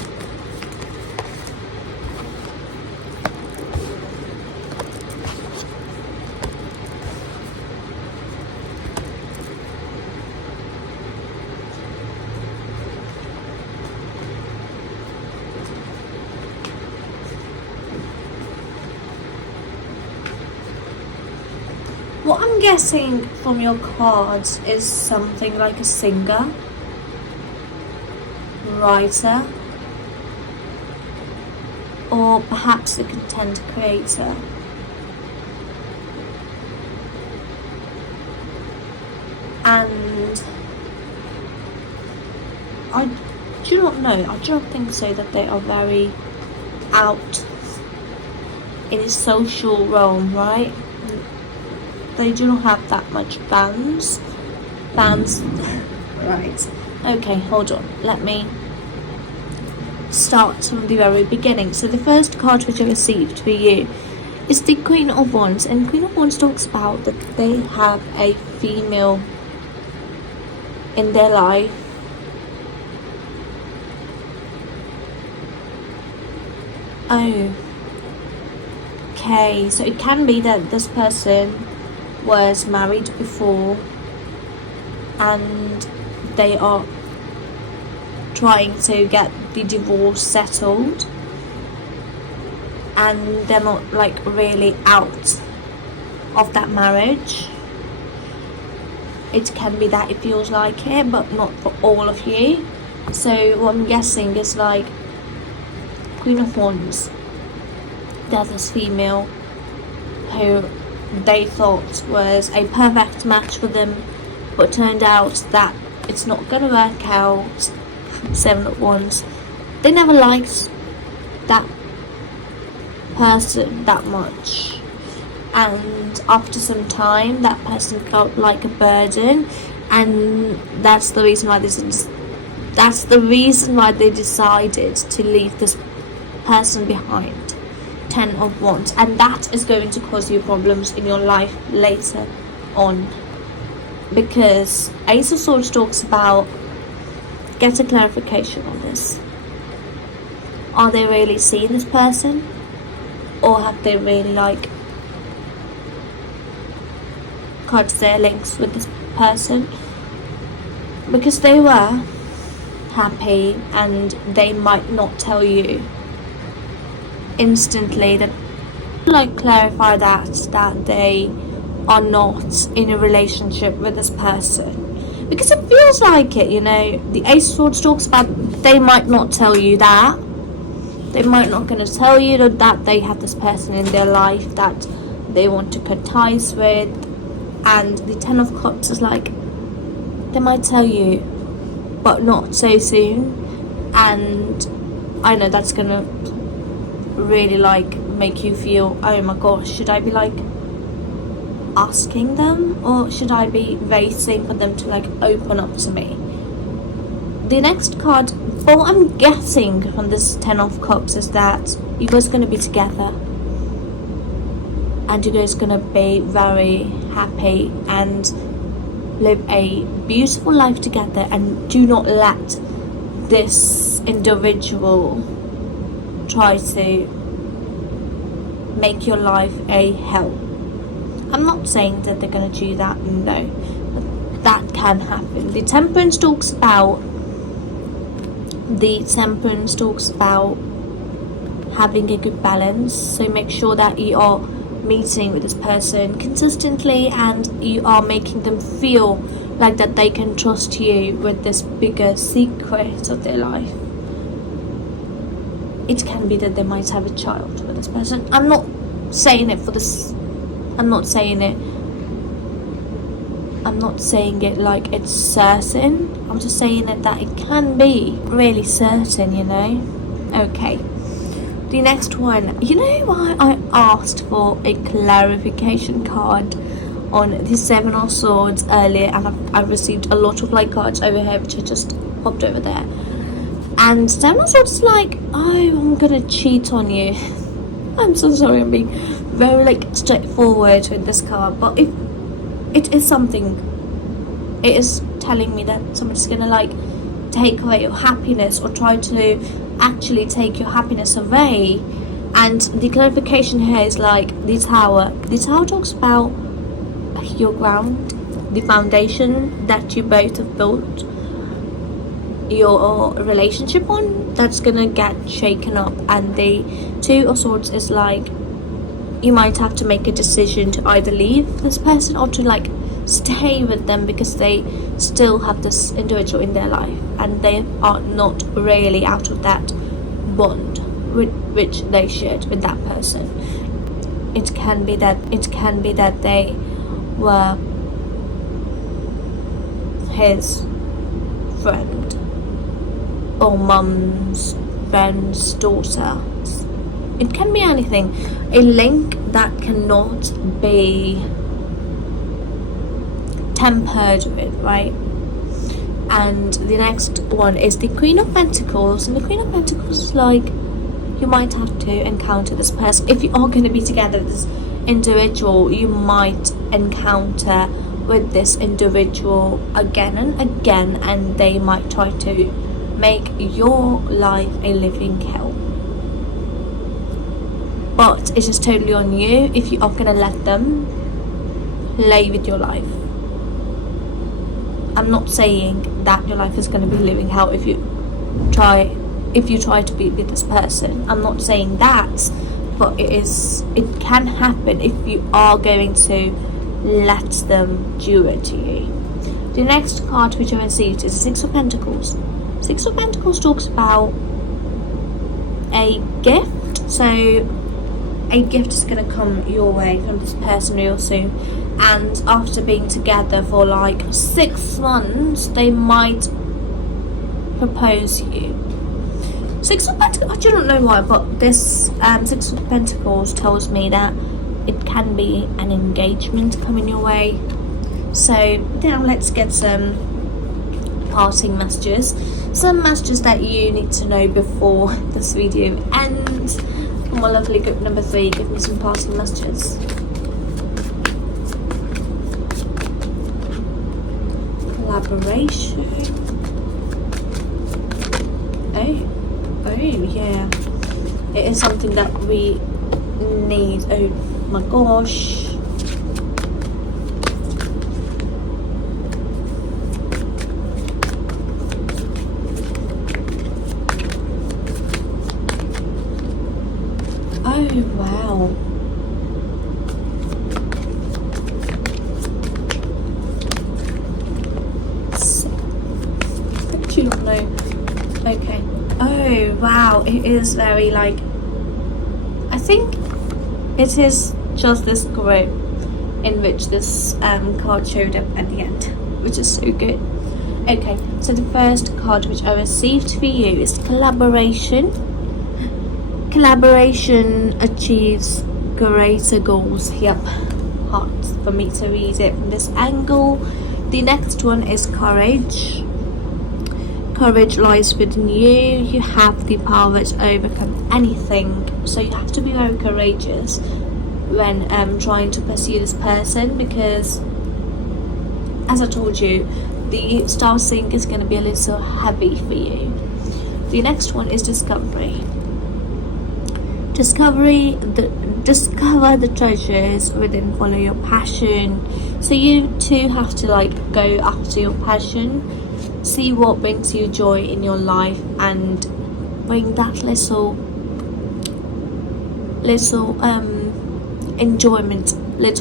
What I'm guessing from your cards is something like a singer, writer, or perhaps a content creator. And I do not know, I do not think so that they are very out in the social realm, right? They do not have that much fans. Right. Okay, hold on. Let me start from the very beginning. So the first card which I received for you is the Queen of Wands. And Queen of Wands talks about that they have a female in their life okay, so it can be that this person was married before and they are trying to get the divorce settled and they're not like really out of that marriage. It can be that it feels like it, but not for all of you. So what I'm guessing is like Queen of Wands, there's this female who they thought was a perfect match for them, but turned out that it's not gonna work out. Seven of Wands, they never liked that person that much, and after some time that person felt like a burden, and that's the reason why they decided to leave this person behind. 10 of Wands, and that is going to cause you problems in your life later on, because Ace of Swords talks about get a clarification on this. Are they really seeing this person, or have they really like cut their links with this person? Because they were happy and they might not tell you instantly that, like, clarify that they are not in a relationship with this person, because it feels like it, you know. The Ace of Swords talks about they might not tell you that, they might not gonna tell you that they have this person in their life that they want to cut ties with, and the 10 of Cups is like they might tell you but not so soon. And I know that's gonna really like make you feel, oh my gosh, should I be like asking them, or should I be waiting for them to like open up to me? The next card, all I'm getting from this 10 of Cups is that you guys are going to be together and you guys are going to be very happy and live a beautiful life together, and do not let this individual try to make your life a hell. I'm not saying that they're going to do that, no, but that can happen. The Temperance talks about having a good balance, so make sure that you are meeting with this person consistently and you are making them feel like that they can trust you with this bigger secret of their life. It can be that they might have a child with this person. I'm not saying it like it's certain. I'm just saying it that it can be really certain, you know. Okay, the next one. You know why I asked for a clarification card on the Seven of Swords earlier, and I've received a lot of like cards over here, which I just popped over there. And Seven of Swords is like, oh, I'm gonna cheat on you. I'm so sorry, I'm being very like straightforward with this card, but if it is something, it is telling me that someone's gonna like take away your happiness or try to actually take your happiness away. And the clarification here is like the Tower. The Tower talks about your ground, the foundation that you both have built your relationship on, that's gonna get shaken up. And the Two of Swords is like, you might have to make a decision to either leave this person or to like stay with them, because they still have this individual in their life and they are not really out of that bond which they shared with that person. It can be that they were his friend or mum's friend's daughter. It can be anything. A link that cannot be tampered with, right? And the next one is the Queen of Pentacles. And the Queen of Pentacles is like, you might have to encounter this person. If you are going to be together with this individual, you might encounter with this individual again and again, and they might try to make your life a living hell. But it is totally on you if you are going to let them play with your life. I'm not saying that your life is going to be living hell if you try to be with this person. I'm not saying that, but it can happen if you are going to let them do it to you. The next card which I received is the Six of Pentacles. Six of Pentacles talks about a gift. So a gift is going to come your way from this person real soon, and after being together for like 6 months, they might propose you. Six of Pentacles, I don't know why, but this Six of Pentacles tells me that it can be an engagement coming your way. So now let's get some parting messages, some messages that you need to know before this video ends. My lovely group number 3, give me some parting messages. Collaboration. Oh yeah, it is something that we need. Oh my gosh. Oh wow. I don't know. Okay. Oh wow, it is very like, I think it is just this group in which this card showed up at the end, which is so good. Okay, so the first card which I received for you is collaboration. Collaboration achieves greater goals. Yep, hard for me to read it from this angle. The next one is courage. Courage lies within you. You have the power to overcome anything, so you have to be very courageous when trying to pursue this person, because as I told you, the star sync is going to be a little heavy for you. The next one is discovery. Discover the treasures within, follow your passion. So you too have to like go after your passion, see what brings you joy in your life, and bring that little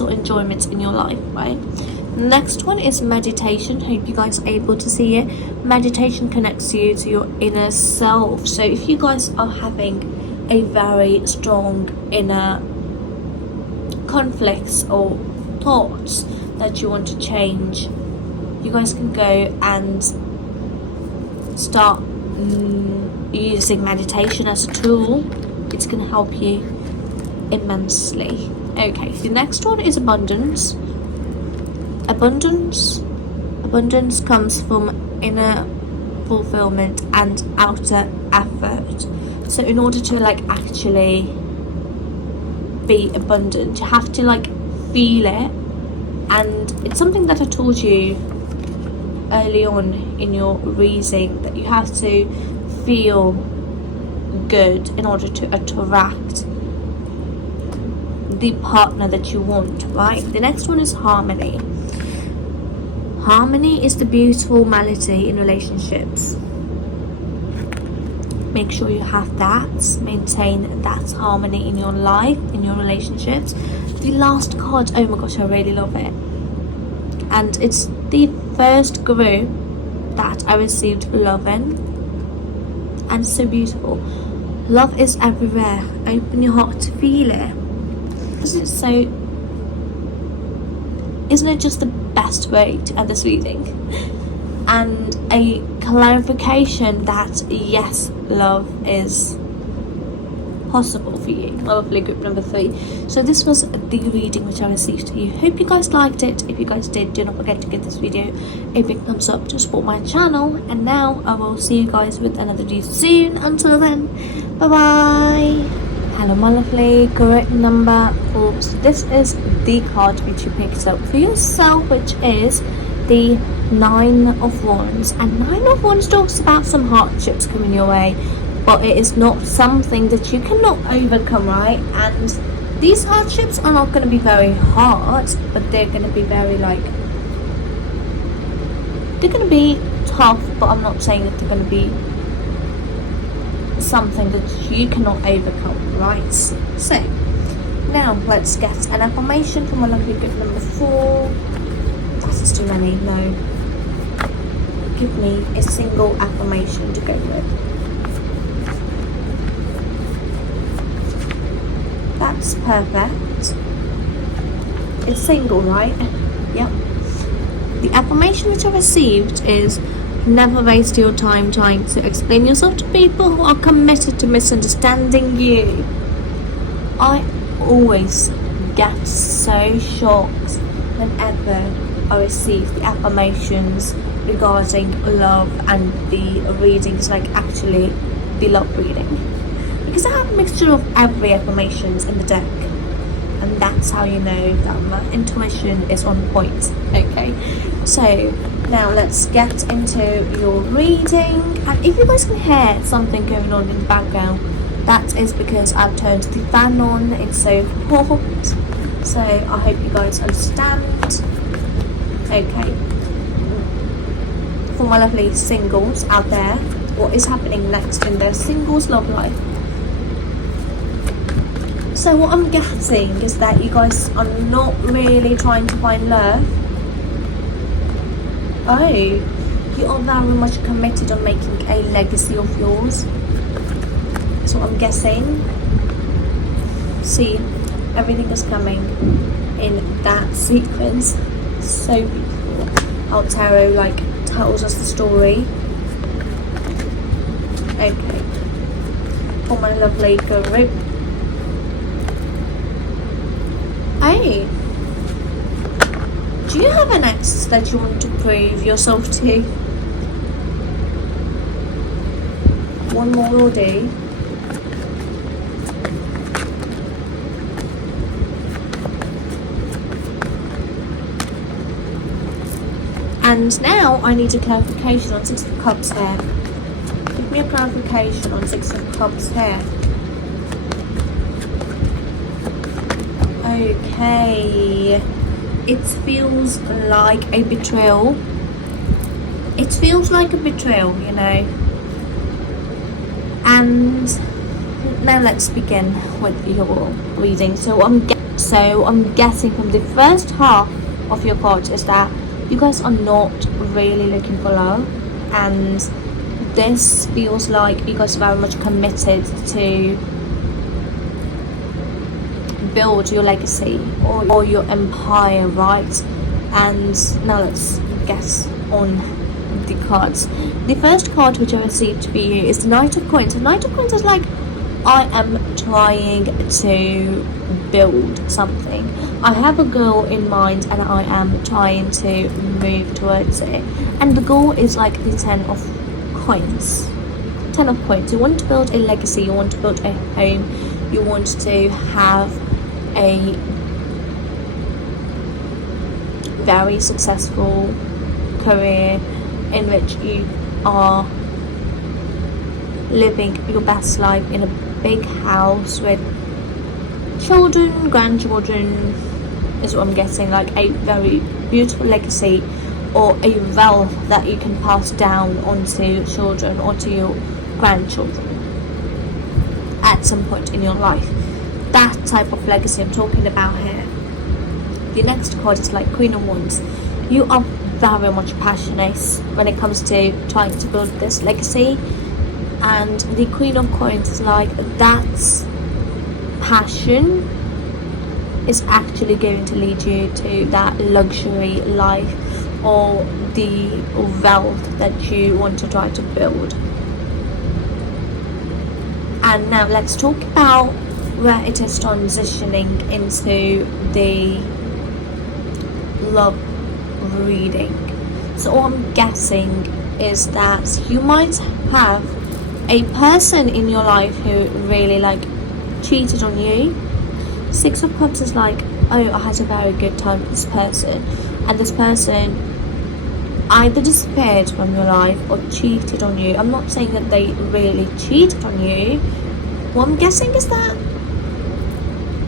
enjoyment in your life, right? Next one is meditation. Hope you guys are able to see it. Meditation connects you to your inner self. So if you guys are having a very strong inner conflicts or thoughts that you want to change, you guys can go and start using meditation as a tool. It's going to help you immensely. Okay, the next one is abundance. Abundance comes from inner fulfillment and outer effort. So in order to actually be abundant, you have to feel it, and it's something that I told you early on in your reading, that you have to feel good in order to attract the partner that you want, right? The next one is harmony. Harmony is the beautiful melody in relationships. Make sure you have that. Maintain that harmony in your life, in your relationships. The last card, oh my gosh, I really love it. And it's the first group that I received love in. And it's so beautiful. Love is everywhere. Open your heart to feel it. Isn't it just the best way to end this reading? And a clarification that yes, love is possible for you. Lovely group number 3. So this was the reading which I received to you. Hope you guys liked it. If you guys did, do not forget to give this video a big thumbs up to support my channel. And now I will see you guys with another video soon. Until then, bye bye. Hello my lovely group number 4. So this is the card which you picked up for yourself, which is the 9 of Wands. And 9 of Wands talks about some hardships coming your way, but it is not something that you cannot overcome, right? And these hardships are not going to be very hard, but they're going to be very they're going to be tough, but I'm not saying that they're going to be something that you cannot overcome, right? So now let's get an affirmation from my lovely group number 4. That is too many. No, give me a single affirmation to go with. That's perfect. It's single, right? Yep. The affirmation which I received is: never waste your time trying to explain yourself to people who are committed to misunderstanding you. I always get so shocked whenever I receive the affirmations regarding love and the readings, actually the love reading, because I have a mixture of every affirmations in the deck, and that's how you know that my intuition is on point. Okay, so now let's get into your reading. And if you guys can hear something going on in the background, that is because I've turned the fan on. It's so hot, so I hope you guys understand. Okay, for my lovely singles out there, what is happening next in their singles love life? So what I'm getting is that you guys are not really trying to find love. Oh, you are very much committed on making a legacy of yours. That's what I'm guessing. See, everything is coming in that sequence. So beautiful how tarot tells us the story. Okay, for my lovely group. Hey, do you have an ex that you want to prove yourself to? One more will do. And now I need a clarification on 6 of Cups here. Give me a clarification on 6 of Cups here. Okay. It feels like a betrayal. It feels like a betrayal, you know. And now let's begin with your reading. So I'm guessing from the first half of your cards is that you guys are not really looking for love, and this feels like you guys are very much committed to build your legacy or your empire, right? And now let's get on the cards. The first card which I received for you is the Knight of Coins. The Knight of Coins is like, I am trying to build something. I have a goal in mind and I am trying to move towards it. And the goal is like the 10 of coins. 10 of coins. You want to build a legacy, you want to build a home, you want to have a very successful career in which you are living your best life in a big house with children, grandchildren is what I'm getting, like a very beautiful legacy or a wealth that you can pass down onto children or to your grandchildren at some point in your life. That type of legacy I'm talking about here. The next card is like Queen of Wands. You are very much passionate when it comes to trying to build this legacy, and the Queen of Coins is like that passion is actually going to lead you to that luxury life or the wealth that you want to try to build. And now let's talk about where it is transitioning into the love reading. So all I'm guessing is that you might have a person in your life who really like cheated on you. 6 of Cups is like, oh, I had a very good time with this person, and this person either disappeared from your life or cheated on you. I'm not saying that they really cheated on you. What I'm guessing is that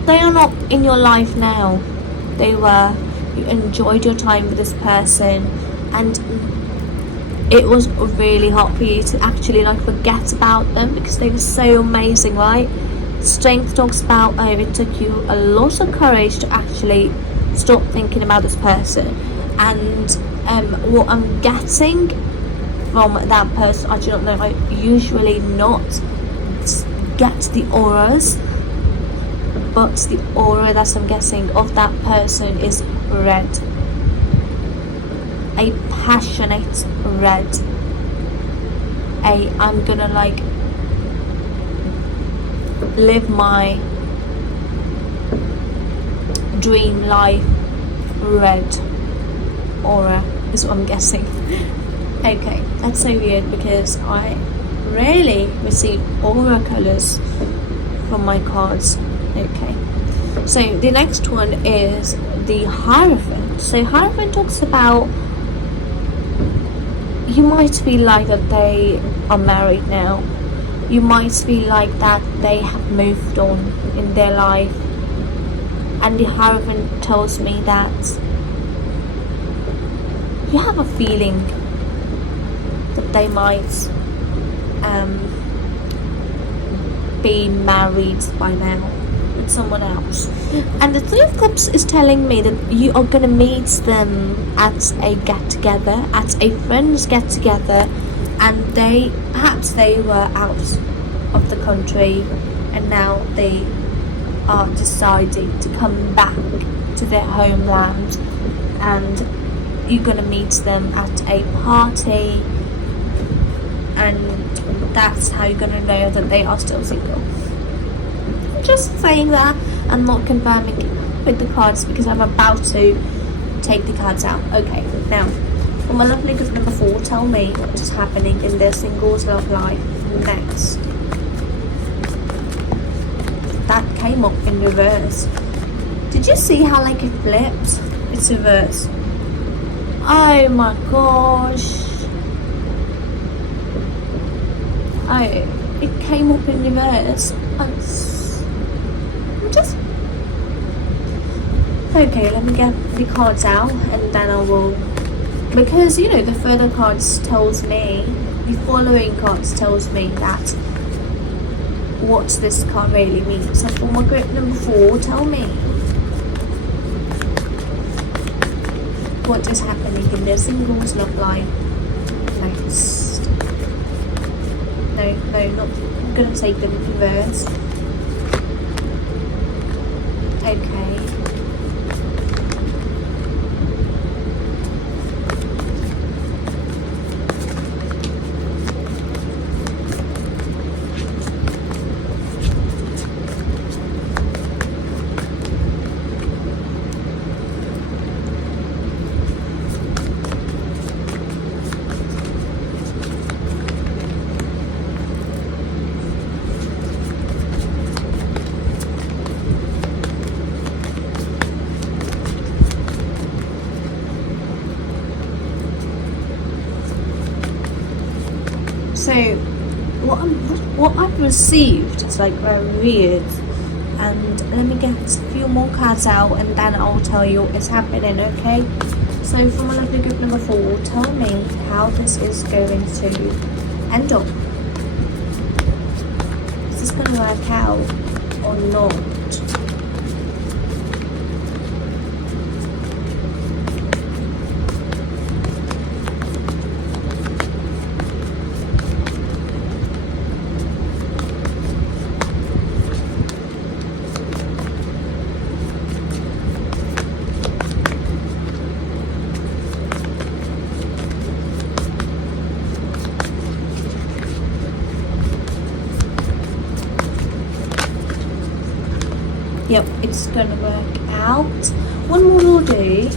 they are not in your life now. They were. You enjoyed your time with this person, and it was really hard for you to actually like forget about them because they were so amazing, right? Strength talks about, oh, it took you a lot of courage to actually stop thinking about this person. And what I'm getting from that person, I do not know, I usually not get the auras, but the aura that I'm getting of that person is red. A passionate red. I'm gonna like live my dream life red aura is what I'm guessing. Okay, that's so weird because I rarely receive aura colours from my cards. Okay, so the next one is the Hierophant. So Hierophant talks about, you might feel like that they are married now. You might feel like that they have moved on in their life. And the Hierophant tells me that you have a feeling that they might be married by now with someone else. And the Three of Cups is telling me that you are going to meet them at a get-together, at a friend's get-together, and perhaps they were out of the country and now they are deciding to come back to their homeland, and you're going to meet them at a party, and that's how you're going to know that they are still single. I'm just saying that. I'm not confirming with the cards because I'm about to take the cards out. Okay, now for my lovely group number 4, tell me what is happening in their singles love life next. That came up in reverse. Did you see how like it flipped? It's reverse. Oh my gosh. Oh, it came up in reverse. I'm just... Okay, let me get the cards out and then I will... Because, you know, the further cards tells me, the following cards tells me that what this card really means. So for my group number 4, tell me. what is happening in their singles love life next. No, not I'm gonna take them in reverse. Okay. So what I've received is like very weird, and let me get a few more cards out and then I'll tell you what's happening, okay? So for my lovely group number 4, tell me how this is going to end up. Is this going to work out or not? Yep, it's going to work out. One more will do.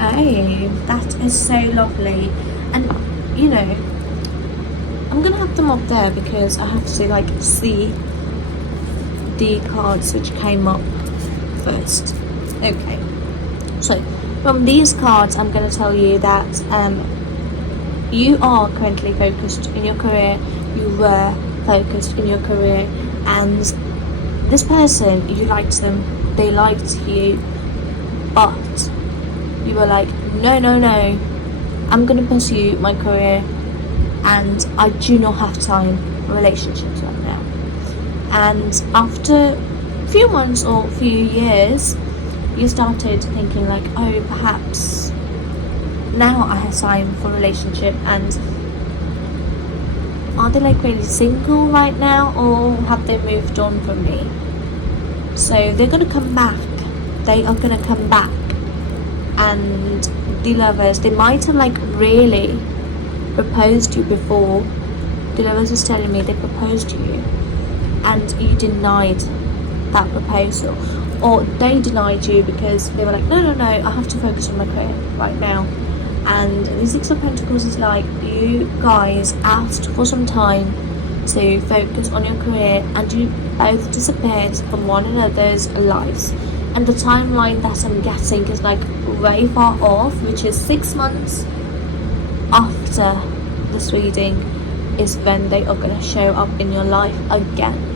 Oh, that is so lovely. And, you know, I'm going to have them up there because I have to, like, see the cards which came up first. Okay. So, from these cards, I'm going to tell you that, you are currently focused in your career, you were focused in your career, and this person, you liked them, they liked you, but you were like, no, I'm going to pursue my career, and I do not have time for relationships right now. And after a few months or a few years, you started thinking like, oh, perhaps now I have time for a relationship, and are they like really single right now, or have they moved on from me? So they're gonna come back. They are gonna come back, and the lovers, they might have like really proposed to you before. The lovers is telling me they proposed to you, and you denied that proposal, or they denied you because they were like, no, I have to focus on my career right now. And the Six of Pentacles is like, you guys asked for some time to focus on your career, and you both disappeared from one another's lives. And the timeline that I'm getting is like way far off, which is 6 months after this reading is when they are going to show up in your life again.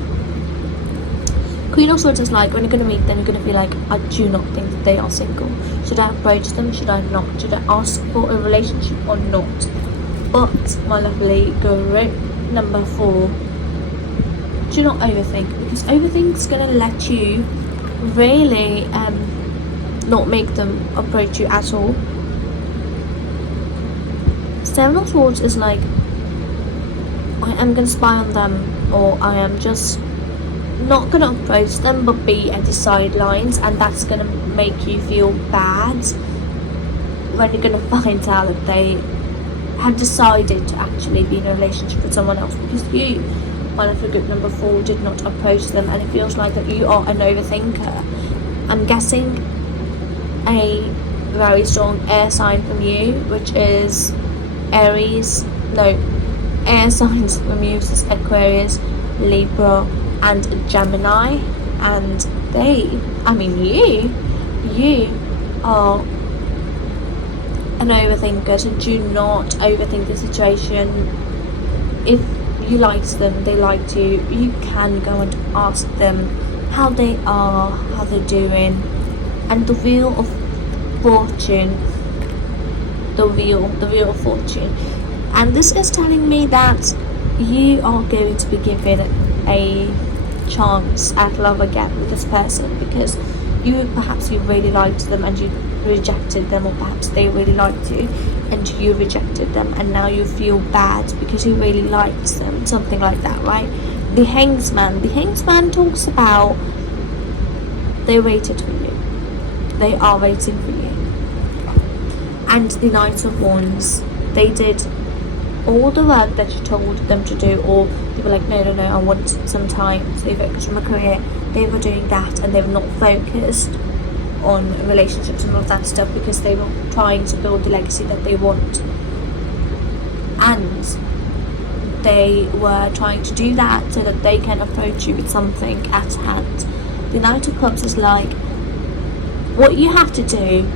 Queen of Swords is like, when you're going to meet them, you're going to be like, I do not think that they are single. Should I approach them? Should I not? Should I ask for a relationship or not? But, my lovely group number 4, do not overthink, because overthink's going to let you really not make them approach you at all. Seven of Swords is like, I am going to spy on them, or I am just not gonna approach them but be at the sidelines, and that's gonna make you feel bad when you're gonna find out that they have decided to actually be in a relationship with someone else, because you, one of the group number 4, did not approach them, and it feels like that you are an overthinker. I'm guessing a very strong air sign from you, which is Aries, no, air signs from you is Aquarius, Libra and Gemini, and you are an overthinker, so do not overthink the situation. If you liked them, they liked you, you can go and ask them how they are, how they're doing. And the Wheel of Fortune, and this is telling me that you are going to be given a chance at love again with this person, because you really liked them and you rejected them, or perhaps they really liked you and you rejected them, and now you feel bad because you really liked them, something like that, right? The Hangsman talks about they waited for you, they are waiting for you. And the Knight of Wands, they did all the work that you told them to do, or they were like, no, I want some time to focus on my career. They were doing that, and they were not focused on relationships and all that stuff, because they were trying to build the legacy that they want, and they were trying to do that so that they can approach you with something at hand. The Knight of Cups is like, what you have to do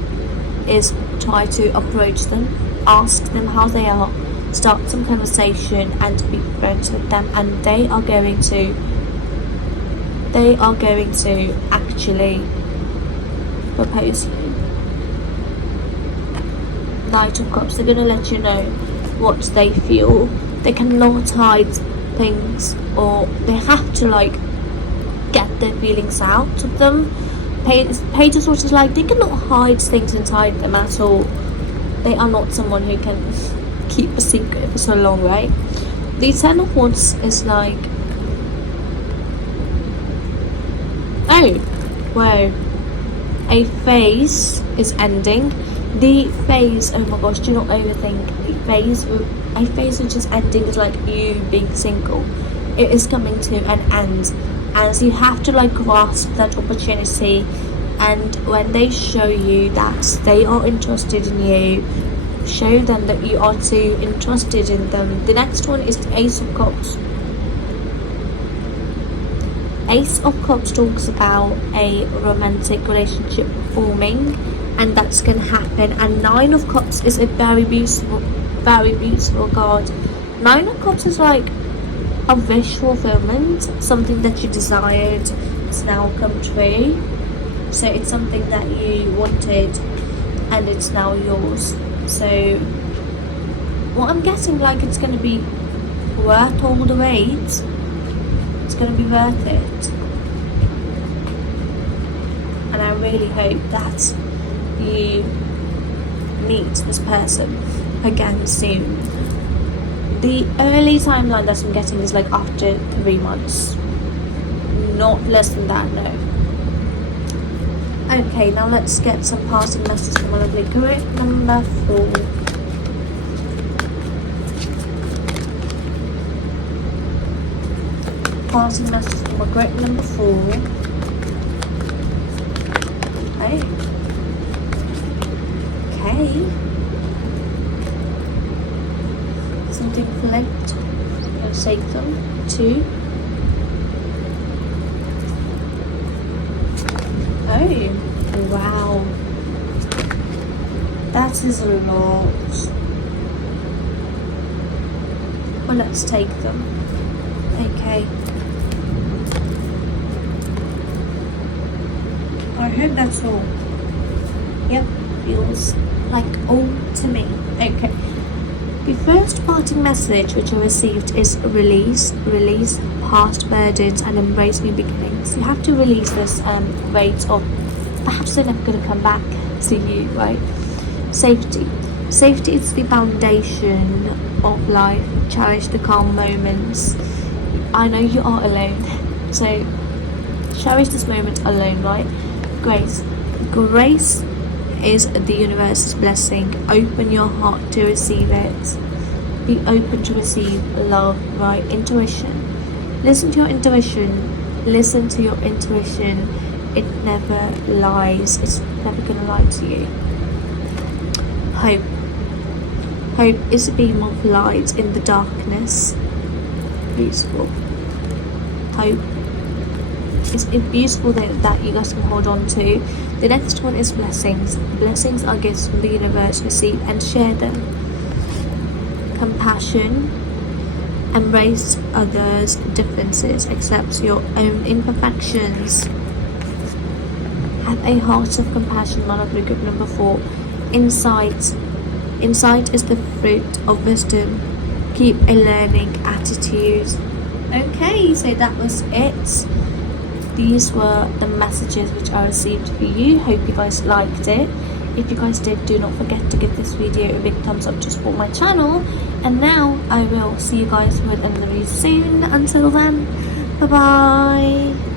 is try to approach them, ask them how they are, start some conversation and be friends with them, and they are going to actually propose you. Knight of Cups, they're going to let you know what they feel. They cannot hide things, or they have to get their feelings out of them. Page of Swords is like, they cannot hide things inside them at all. They are not someone who can keep a secret for so long, right? The Ten of Wands is like, oh, whoa, a phase is ending. The phase, oh my gosh, do not overthink. A phase which is ending is like you being single. It is coming to an end, and so you have to grasp that opportunity. And when they show you that they are interested in you, show them that you are too interested in them. The next one is the Ace of Cups. Ace of Cups talks about a romantic relationship forming, and that's going to happen. And Nine of Cups is a very beautiful card. Nine of Cups is like a wish fulfillment, something that you desired has now come true. So it's something that you wanted and it's now yours. So what I'm getting, it's going to be worth all the wait. It's going to be worth it. And I really hope that you meet this person again soon. The early timeline that I'm getting is after 3 months. Not less than that, no. Okay, now let's get some parting messages from my lovely group number 4. Parting message from my group number 4. Okay. Something flipped. Let's take them. 2. Oh, wow. That is a lot. Well, let's take them. Okay. I hope that's all. Yep, feels like all to me. Okay. The first parting message which I received is release past burdens and embrace new beginnings. You have to release this weight of perhaps they're never going to come back to you, right? Safety is the foundation of life. Cherish the calm moments. I know you are alone, so cherish this moment alone, right? Grace is the universe's blessing. Open your heart to receive it. Be open to receive love, right? Intuition. Listen to your intuition. Listen to your intuition. It never lies. It's never going to lie to you. Hope is a beam of light in the darkness. Beautiful. Hope is a beautiful thing that you guys can hold on to. The next one is blessings. Blessings are gifts from the universe. Receive and share them. Compassion. Embrace others' differences. Accept your own imperfections. Have a heart of compassion. My lovely group number 4. Insight is the fruit of wisdom. keep a learning attitude. Okay, so that was it. These were the messages which I received for you. Hope you guys liked it. If you guys did, do not forget to give this video a big thumbs up to support my channel. And now I will see you guys with another video soon. Until then, bye bye.